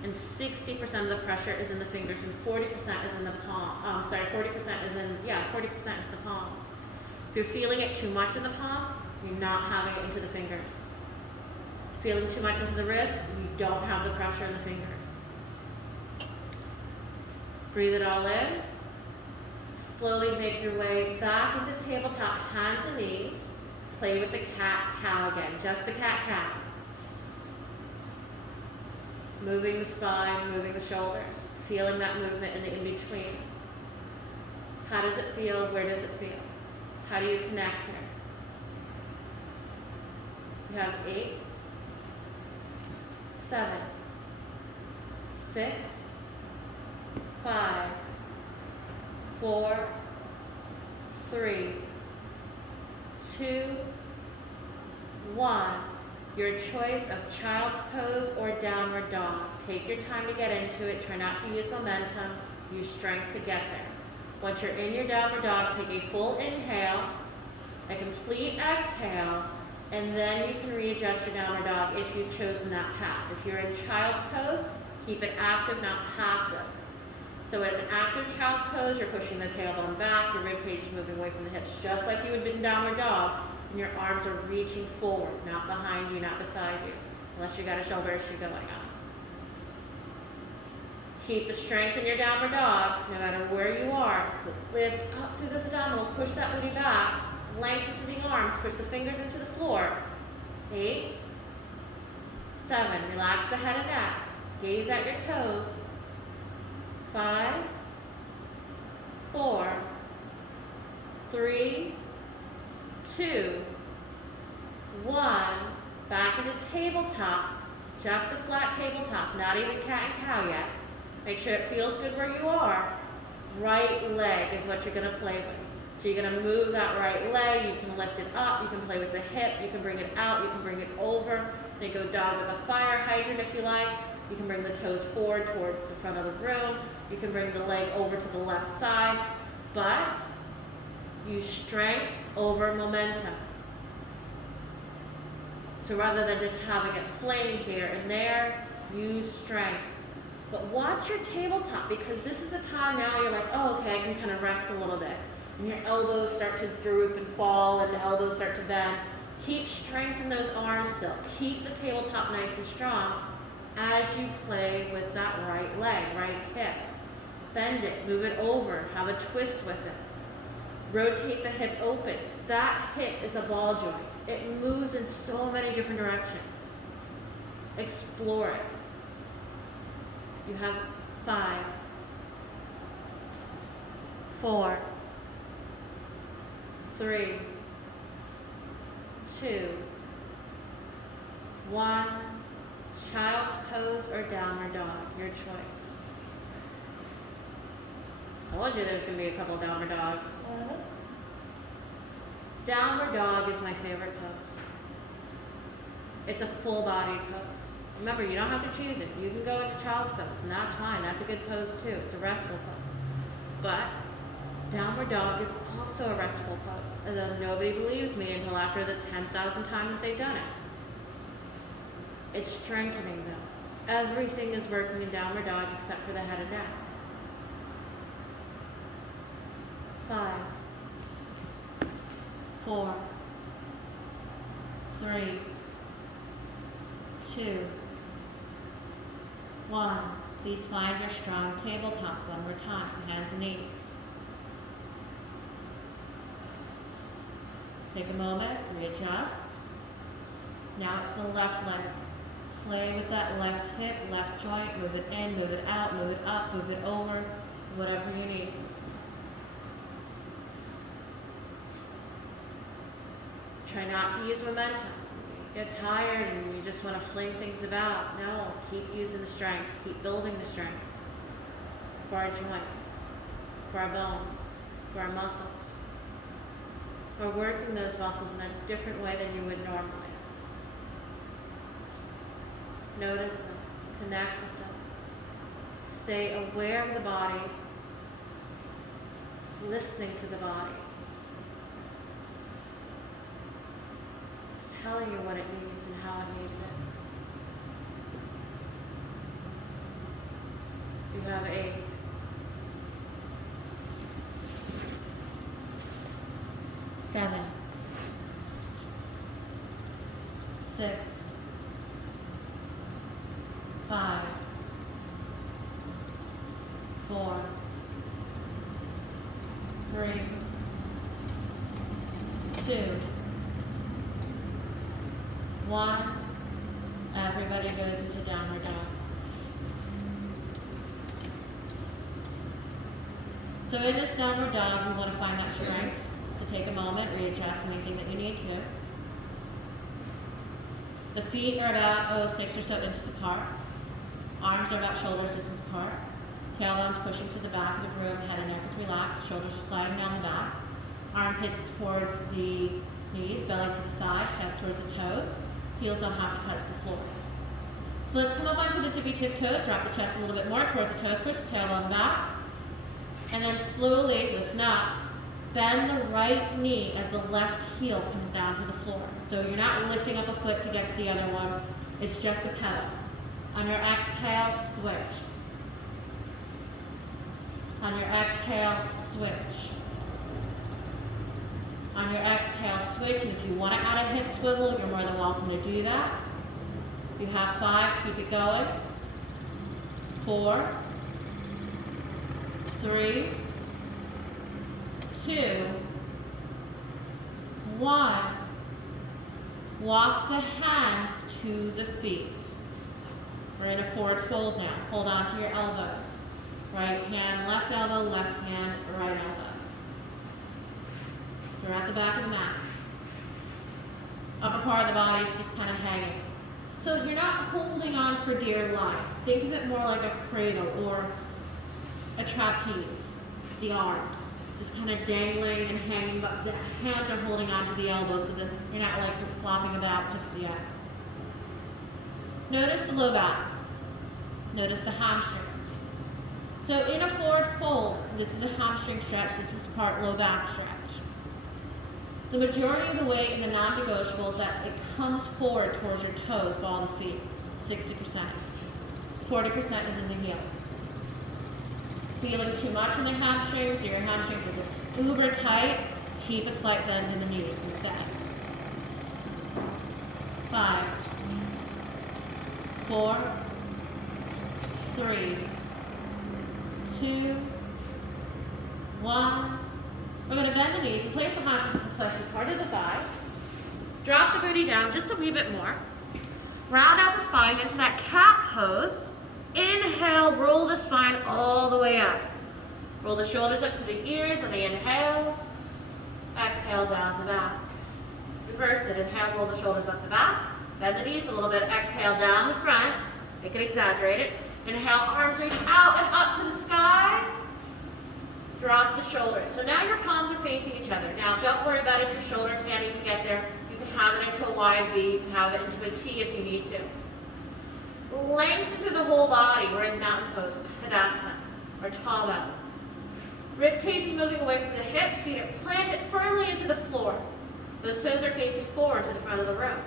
And 60% of the pressure is in the fingers, and 40% is in the palm. 40% is the palm. If you're feeling it too much in the palm, you're not having it into the fingers. Feeling too much into the wrist, you don't have the pressure in the fingers. Breathe it all in. Slowly make your way back into tabletop, hands and knees. Play with the cat-cow again, just the cat-cow. Moving the spine, moving the shoulders, feeling that movement in the in-between. How does it feel? Where does it feel? How do you connect here? You have 8, 7, 6, 5, 4, 3, 2, 1. Your choice of child's pose or downward dog. Take your time to get into it. Try not to use momentum. Use strength to get there. Once you're in your downward dog, take a full inhale, a complete exhale, and then you can readjust your downward dog if you've chosen that path. If you're in child's pose, keep it active, not passive. So in an active child's pose, you're pushing the tailbone back, your rib cage is moving away from the hips, just like you would in downward dog. And your arms are reaching forward, not behind you, not beside you, unless you got a shoulder issue going on. Keep the strength in your downward dog, no matter where you are. So lift up through those abdominals, push that booty back, lengthen through the arms, push the fingers into the floor. 8, 7, relax the head and neck, gaze at your toes. 5, 4, 3, 2, 1, back into tabletop, just a flat tabletop, not even cat and cow yet. Make sure it feels good where you are. Right leg is what you're going to play with. So you're going to move that right leg, you can lift it up, you can play with the hip, you can bring it out, you can bring it over. Then go dog with a fire hydrant if you like. You can bring the toes forward towards the front of the room. You can bring the leg over to the left side, but use strength over momentum. So rather than just having it fling here and there, use strength. But watch your tabletop, because this is the time now you're like, oh, okay, I can kind of rest a little bit. And your elbows start to droop and fall, and the elbows start to bend. Keep strength in those arms still. Keep the tabletop nice and strong as you play with that right leg, right hip. Bend it, move it over, have a twist with it. Rotate the hip open. That hip is a ball joint. It moves in so many different directions. Explore it. You have 5, 4, 3, 2, 1. Child's pose or downward dog, your choice. I told you there's going to be a couple of downward dogs. Downward dog is my favorite pose. It's a full body pose. Remember, you don't have to choose it. You can go into child's pose, and that's fine. That's a good pose too. It's a restful pose. But downward dog is also a restful pose. And then nobody believes me until after the 10,000 times that they've done it. It's strengthening them. Everything is working in downward dog except for the head and neck. 5, 4, 3, 2, 1. Please find your strong tabletop one more time, hands and knees. Take a moment, readjust. Now it's the left leg. Play with that left hip, left joint, move it in, move it out, move it up, move it over, whatever you need. Try not to use momentum. You get tired and you just want to fling things about. No, keep using the strength. Keep building the strength for our joints, for our bones, for our muscles. We're working those muscles in a different way than you would normally. Notice them, connect with them. Stay aware of the body, listening to the body. It's telling you what it needs and how it needs it. You have 8. 7, 6, 5, 4, 3, 2, 1. Everybody goes into downward dog. So in this downward dog, we want to find that strength. So take a moment, readjust anything that you need to. The feet are about 6 or so inches apart. Arms are about shoulder distance apart. Tailbone's pushing to the back of the room, head and neck is relaxed, shoulders are sliding down the back. Armpits towards the knees, belly to the thighs, chest towards the toes. Heels don't have to touch the floor. So let's come up onto the tippy tip toes, drop the chest a little bit more towards the toes, push the tailbone back. And then slowly, listen up, bend the right knee as the left heel comes down to the floor. So you're not lifting up a foot to get to the other one, it's just a pedal. On your exhale, switch. On your exhale, switch. On your exhale, switch. And if you want to add a hip swivel, you're more than welcome to do that. You have 5, keep it going. 4, 3, 2, 1. Walk the hands to the feet. We're in a forward fold now. Hold on to your elbows. Right hand, left elbow, left hand, right elbow. So we're at the back of the mat. Upper part of the body is just kind of hanging. So you're not holding on for dear life. Think of it more like a cradle or a trapeze, the arms. Just kind of dangling and hanging, but the hands are holding on to the elbows so that you're not like flopping about just yet. Notice the low back. Notice the hamstrings. So in a forward fold, this is a hamstring stretch, this is part low back stretch. The majority of the weight in the non-negotiable is that it comes forward towards your toes, ball of the feet, 60%. 40% is in the heels. Feeling too much in the hamstrings, or your hamstrings are just uber tight, keep a slight bend in the knees instead. 5, 4, 3, 2, 1. We're going to bend the knees and place the hands into the fleshy part of the thighs. Drop the booty down just a wee bit more. Round out the spine into that cat pose. Inhale, roll the spine all the way up. Roll the shoulders up to the ears on the inhale. Exhale down the back. Reverse it. Inhale, roll the shoulders up the back. Bend the knees a little bit. Exhale down the front. Make it exaggerated. Inhale, arms reach out and up to the sky. Drop the shoulders. So now your palms are facing each other. Now don't worry about if your shoulder can't even get there. You can have it into a wide V. You can have it into a T if you need to. Lengthen through the whole body. We're in mountain pose, Tadasana, or tall mountain. Rib cage is moving away from the hips. Feet are planted firmly into the floor. Those toes are facing forward to the front of the room.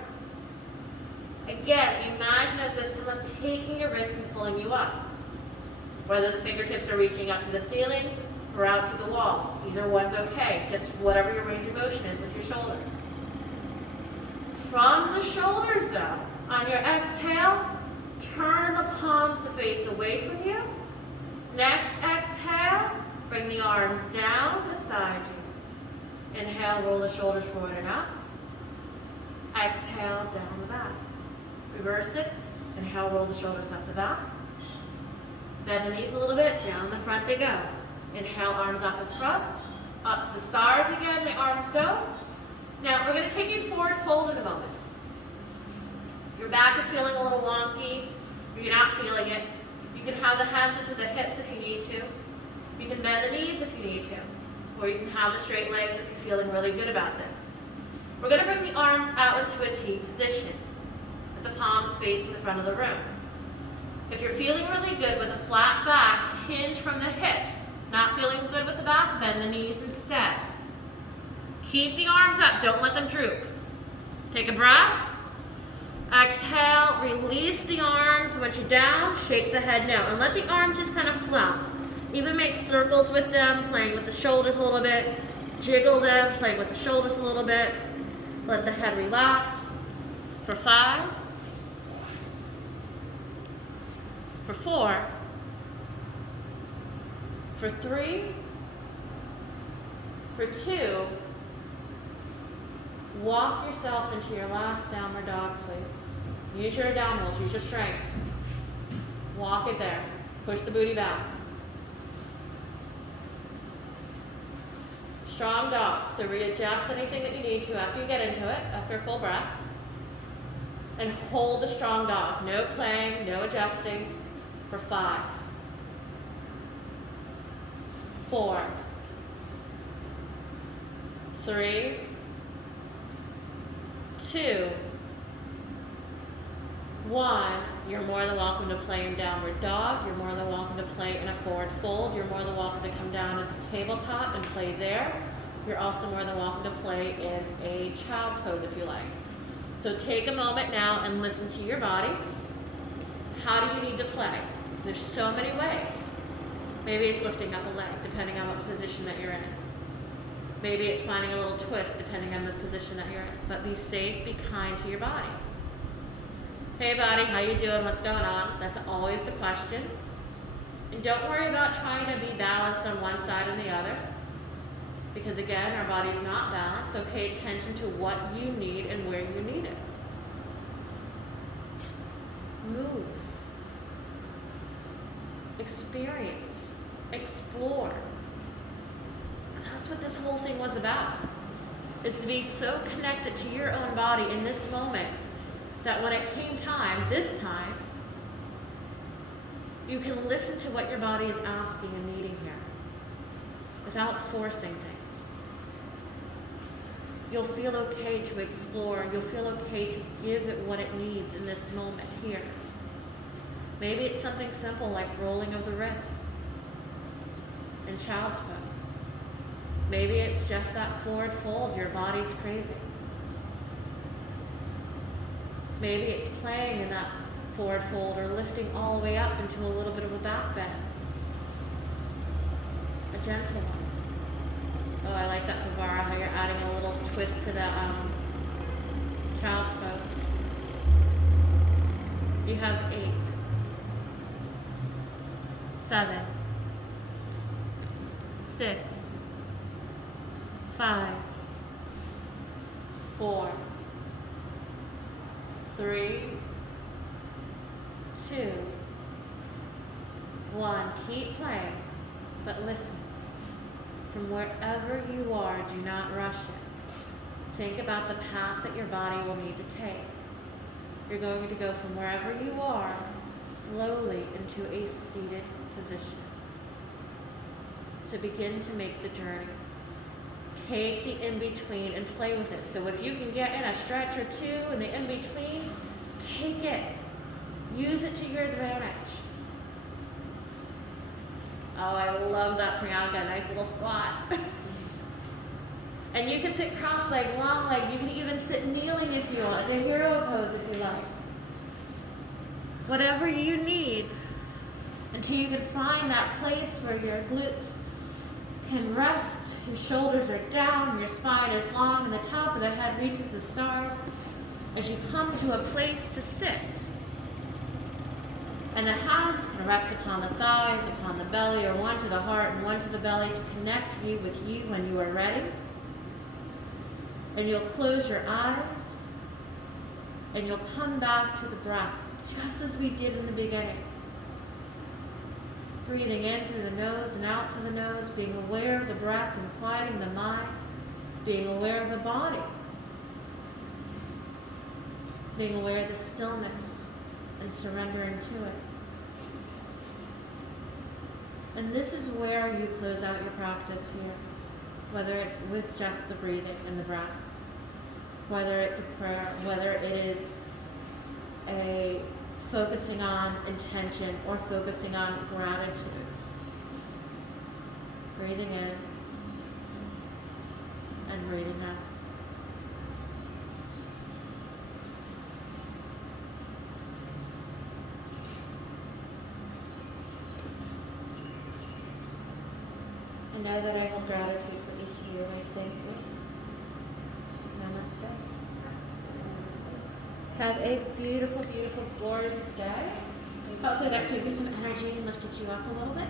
Again, imagine as if someone's taking your wrist and pulling you up. Whether the fingertips are reaching up to the ceiling or out to the walls. Either one's okay. Just whatever your range of motion is with your shoulder. From the shoulders, though, on your exhale, turn the palms to face away from you. Next exhale, bring the arms down beside you. Inhale, roll the shoulders forward and up. Exhale, down the back. Reverse it. Inhale, roll the shoulders up the back. Bend the knees a little bit, down the front they go. Inhale, arms up in front. Up to the stars again, the arms go. Now, we're going to take a forward fold in a moment. If your back is feeling a little wonky, or you're not feeling it, you can have the hands into the hips if you need to. You can bend the knees if you need to. Or you can have the straight legs if you're feeling really good about this. We're going to bring the arms out into a T position, with the palms facing the front of the room. If you're feeling really good with a flat back, hinge from the hips. Not feeling good with the back, bend the knees instead. Keep the arms up, don't let them droop. Take a breath. Exhale, release the arms. Once you're down, shake the head no. And let the arms just kind of flap. Even make circles with them, playing with the shoulders a little bit. Jiggle them, playing with the shoulders a little bit. Let the head relax. For 5. For 4. For 3. For 2. Walk yourself into your last downward dog, please. Use your abdominals, use your strength. Walk it there. Push the booty back. Strong dog. So readjust anything that you need to after you get into it, after a full breath. And hold the strong dog. No playing, no adjusting. For 5. 4. 3. 2. 1. You're more than welcome to play in downward dog. You're more than welcome to play in a forward fold. You're more than welcome to come down at the tabletop and play there. You're also more than welcome to play in a child's pose if you like. So take a moment now and listen to your body. How do you need to play? There's so many ways. Maybe it's lifting up a leg, depending on what position that you're in. Maybe it's finding a little twist, depending on the position that you're in. But be safe, be kind to your body. Hey body, how you doing? What's going on? That's always the question. And don't worry about trying to be balanced on one side or the other. Because again, our body's not balanced, so pay attention to what you need and where you need it. Move. Experience. Explore. That's what this whole thing was about. Is to be so connected to your own body in this moment that when it came time, this time, you can listen to what your body is asking and needing here without forcing things. You'll feel okay to explore. You'll feel okay to give it what it needs in this moment here. Maybe it's something simple like rolling of the wrists in child's pose. Maybe it's just that forward fold your body's craving. Maybe it's playing in that forward fold or lifting all the way up into a little bit of a back bend. A gentle one. Oh, I like that for Vara, how you're adding a little twist to the child's pose. You have 8, 7, 6, 5, 4, 3, 2, 1. Keep playing, but listen. From wherever you are, do not rush it. Think about the path that your body will need to take. you're going to go from wherever you are slowly into a seated position. So begin to make the journey. Take the in-between and play with it. So if you can get in a stretch or two in the in-between, take it. Use it to your advantage. Oh, I love that, Priyanka. Nice little squat. And you can sit cross-legged, long-legged. You can even sit kneeling if you want, the hero pose if you like. Whatever you need until you can find that place where your glutes can rest, your shoulders are down, your spine is long, and the top of the head reaches the stars as you come to a place to sit. And the hands can rest upon the thighs, upon the belly, or one to the heart and one to the belly to connect you with you when you are ready. And you'll close your eyes and you'll come back to the breath, just as we did in the beginning. Breathing in through the nose and out through the nose, being aware of the breath and quieting the mind, being aware of the body, being aware of the stillness and surrendering to it. And this is where you close out your practice here, whether it's with just the breathing and the breath, whether it's a prayer, whether it is a focusing on intention or focusing on gratitude. Breathing in and breathing out. I know that I hold gratitude for each of you. I thank you. Namaste. Have a beautiful, beautiful, gorgeous day. Hopefully that gave you some energy and lifted you up a little bit.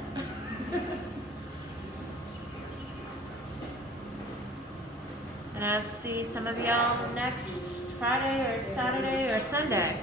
And I'll see some of y'all next Friday or Saturday or Sunday.